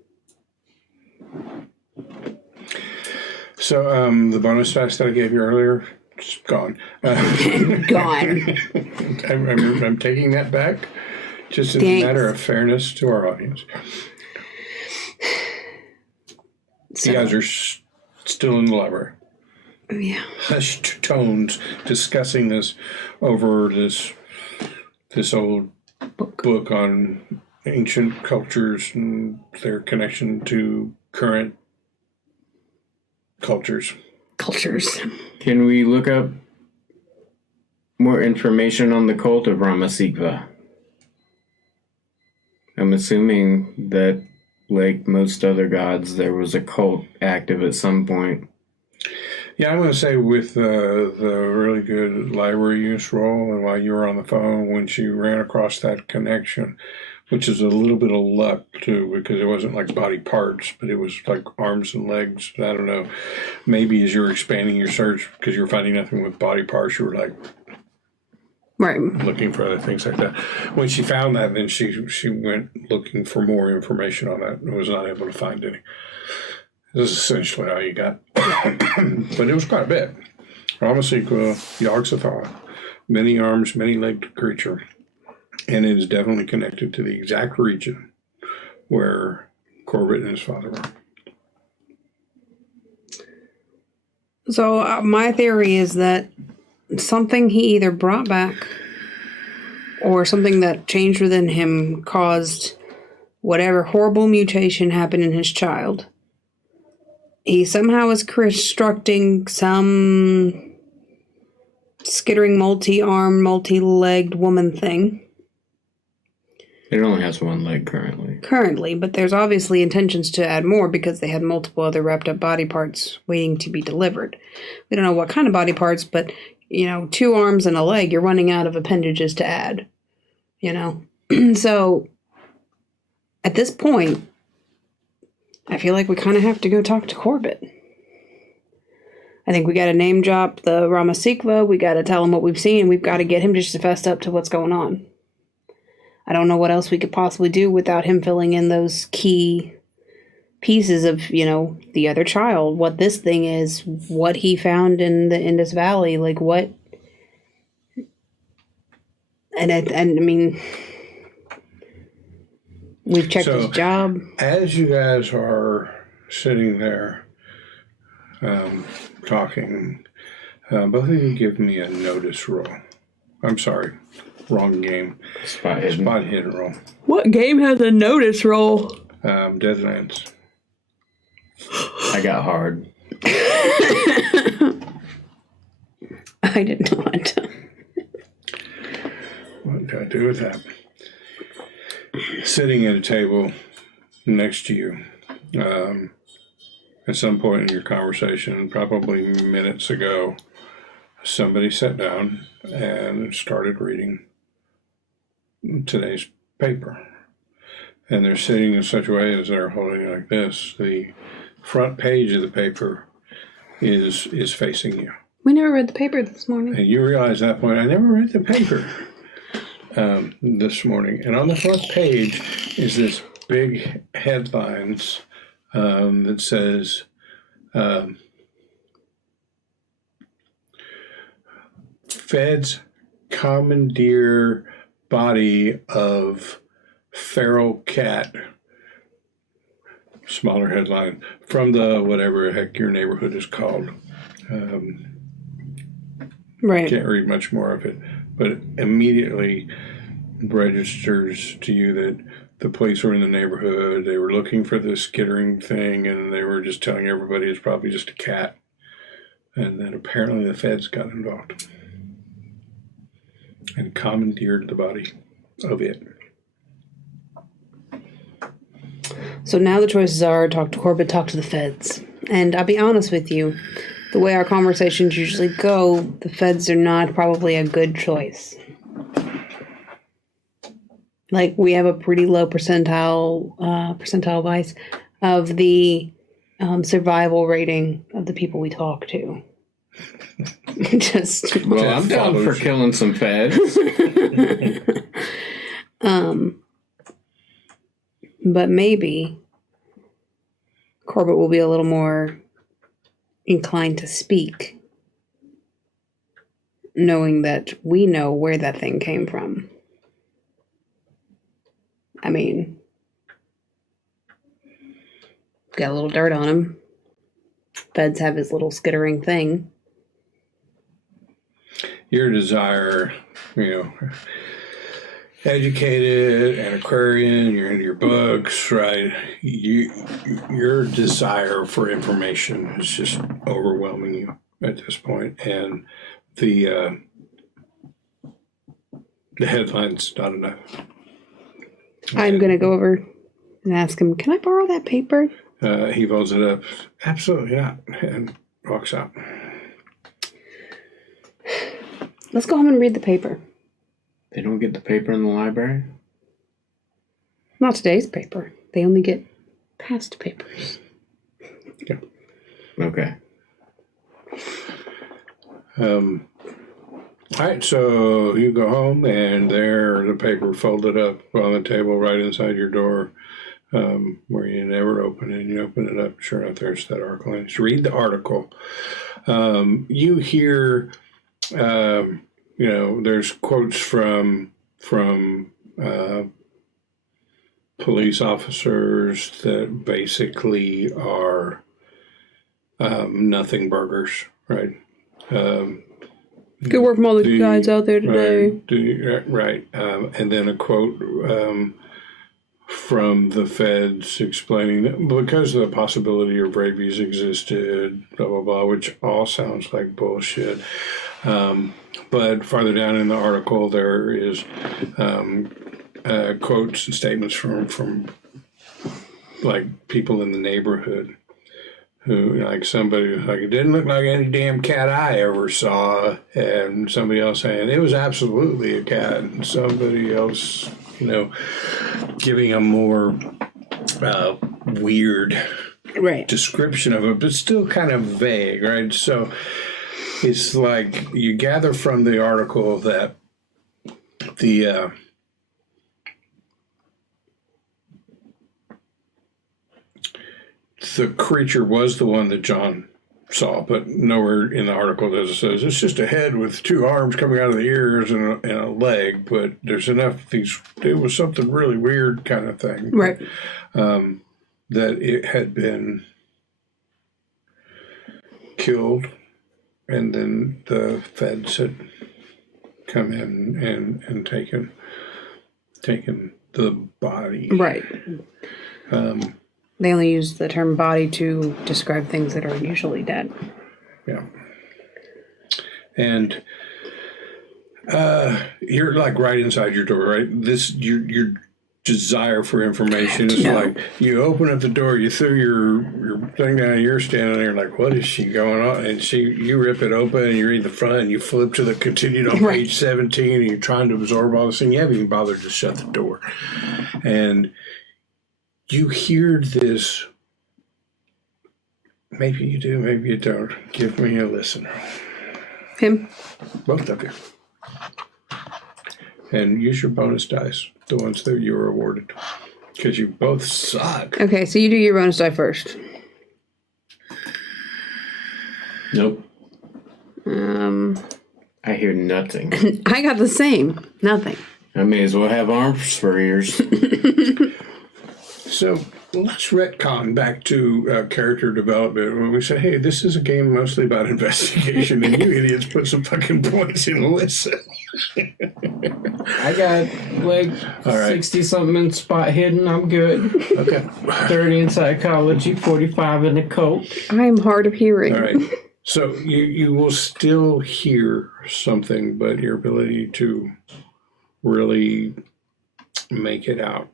So the bonus dice that I gave you earlier, it's gone. Gone. I'm taking that back, just as a Thanks. matter of fairness to our audience. So, You guys are still in the library. yeah. Hushed tones discussing this over this old book on ancient cultures and their connection to current cultures. Cultures. Can we look up more information on the cult of Ramasikva? I'm assuming that, like most other gods, there was a cult active at some point. Yeah, I'm going to say with the really good library use roll, and while you were on the phone, when she ran across that connection, which is a little bit of luck too, because it wasn't like body parts, but it was like arms and legs. I don't know. Maybe as you're expanding your search, because you're finding nothing with body parts, you were like Right. looking for other things like that. When she found that, then she went looking for more information on that and was not able to find any. This is essentially all you got. But it was quite a bit. Ramasikva, Yogg-Sothoth, many arms, many-legged creature. And it is definitely connected to the exact region where Corbitt and his father were. So my theory is that something he either brought back or something that changed within him caused whatever horrible mutation happened in his child. He somehow is constructing some skittering multi-armed, multi-legged woman thing. It only has one leg currently. But there's obviously intentions to add more because they had multiple other wrapped up body parts waiting to be delivered. We don't know what kind of body parts, but, 2 arms and a leg, you're running out of appendages to add, So, at this point, I feel like we kind of have to go talk to Corbitt. I think we got to name drop the Ramasikva. We got to tell him what we've seen. We've got to get him just to fess up to what's going on. I don't know what else we could possibly do without him filling in those key pieces of, the other child, what this thing is, what he found in the Indus Valley, like what. And I mean, we've checked his job. As you guys are sitting there talking, both of you give me a notice roll. I'm sorry, wrong game. Spot hidden roll. What game has a notice roll? Deadlands. I got hard. I did not. What did I do with that? Sitting at a table next to you, at some point in your conversation, probably minutes ago, somebody sat down and started reading today's paper. And they're sitting in such a way as they're holding it like this. The front page of the paper is facing you. We never read the paper this morning. And you realize at that point, I never read the paper this morning. And on the front page is this big headlines that says, Feds commandeer body of feral cat. Smaller headline from the whatever the heck your neighborhood is called. Right. Can't read much more of it, but it immediately registers to you that the police were in the neighborhood. They were looking for this skittering thing, and they were just telling everybody it's probably just a cat. And then apparently the feds got involved and commandeered the body of it. So now the choices are talk to Corbitt, talk to the feds. And I'll be honest with you, the way our conversations usually go, the feds are not probably a good choice. Like, we have a pretty low percentile Vice of the survival rating of the people we talk to. Just Well, I'm down for killing some feds. But maybe Corbitt will be a little more inclined to speak, knowing that we know where that thing came from. I mean, got a little dirt on him. Feds have his little skittering thing. Your desire, educated, antiquarian, you're into your books, right? Your desire for information is just overwhelming you at this point, and the headline's not enough. I'm going to go over and ask him, can I borrow that paper? He folds it up. Absolutely not, and walks out. Let's go home and read the paper. They don't get the paper in the library? Not today's paper. They only get past papers. Yeah. Okay. All right, so you go home, and there the paper folded up on the table right inside your door, where you never open it. You open it up, sure enough, there's that article. And you read the article. You hear, there's quotes from police officers that basically are nothing burgers, right? Good work from all the guys out there today. Right. And then a quote from the feds explaining that because the possibility of rabies existed, blah, blah, blah, which all sounds like bullshit. But farther down in the article, there is quotes and statements from like people in the neighborhood who, like somebody, like, it didn't look like any damn cat I ever saw, and somebody else saying it was absolutely a cat, and somebody else, giving a more weird description of it, but still kind of vague, right? So it's like you gather from the article that the creature was the one that John saw, but nowhere in the article does it says it's just a head with two arms coming out of the ears and a leg, but there's enough it was something really weird kind of thing. Right. That it had been killed, and then the feds had come in and taken the body. Right. They only use the term body to describe things that are usually dead. Yeah. And you're like right inside your door, right? Your desire for information is like you open up the door, you throw your thing down, you're standing there like, what is she going on? And you rip it open and you read the front and you flip to the continued on page 17 and you're trying to absorb all this and you haven't even bothered to shut the door. And you hear this, maybe you do, maybe you don't. Give me a listen. Him? Both of you. And use your bonus dice, the ones that you were awarded. Because you both suck. Okay, so you do your bonus die first. Nope. I hear nothing. I got the same. Nothing. I may as well have arms for ears. So let's retcon back to character development when we say, hey, this is a game mostly about investigation and you idiots put some fucking points in listen. I got like 60-something in spot hidden. I'm good. Okay. 30 in psychology, 45 in the coat. I am hard of hearing. All right. So you will still hear something, but your ability to really make it out.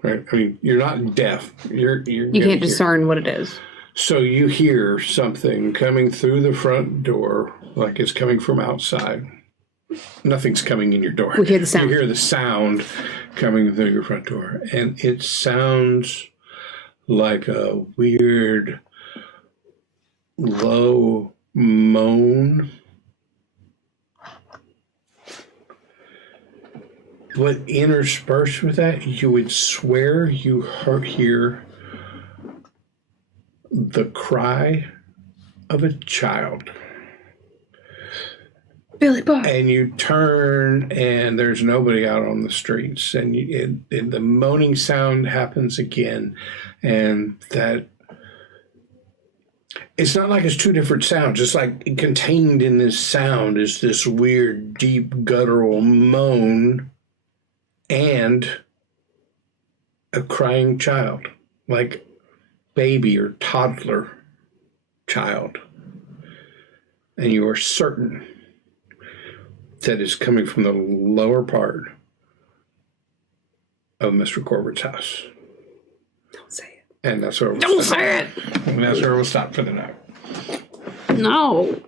Right? I mean, you're not deaf. You can't discern what it is. So you hear something coming through the front door, like it's coming from outside. Nothing's coming in your door. We hear the sound. You hear the sound coming through your front door, and it sounds like a weird, low moan. But interspersed with that, you would swear you hear the cry of a child. Billy Bob. And you turn, and there's nobody out on the streets. And the moaning sound happens again. And that... It's not like it's two different sounds. It's like contained in this sound is this weird, deep, guttural moan and a crying child, like baby or toddler child. And you are certain that it's coming from the lower part of Mr. Corbitt's house. Don't say it. And that's where Don't say it! And that's where we'll stop for the night. No.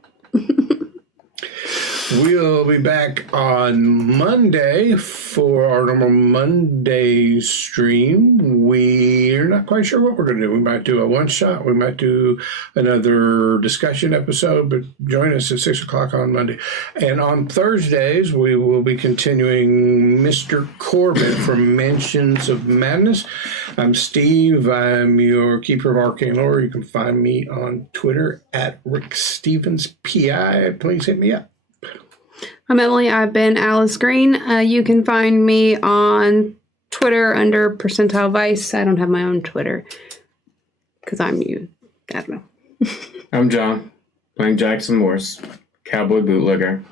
We'll be back on Monday for our normal Monday stream. We're not quite sure what we're going to do. We might do a one-shot. We might do another discussion episode, but join us at 6 o'clock on Monday. And on Thursdays, we will be continuing Mister Corbitt from Mansions of Madness. I'm Steve. I'm your Keeper of Arcane Lore. You can find me on Twitter at RickStevensPI. Please hit me up. I'm Emily. I've been Alice Green. You can find me on Twitter under Percentile Vice. I don't have my own Twitter because I'm you. I don't know. I'm John, playing Jackson Morse, cowboy bootlegger.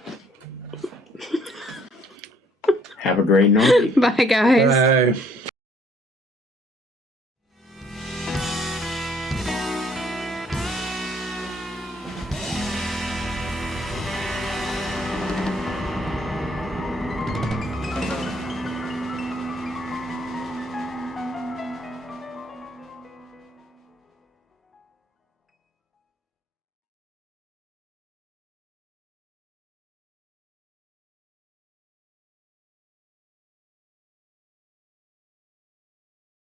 Have a great night. Bye, guys. Bye.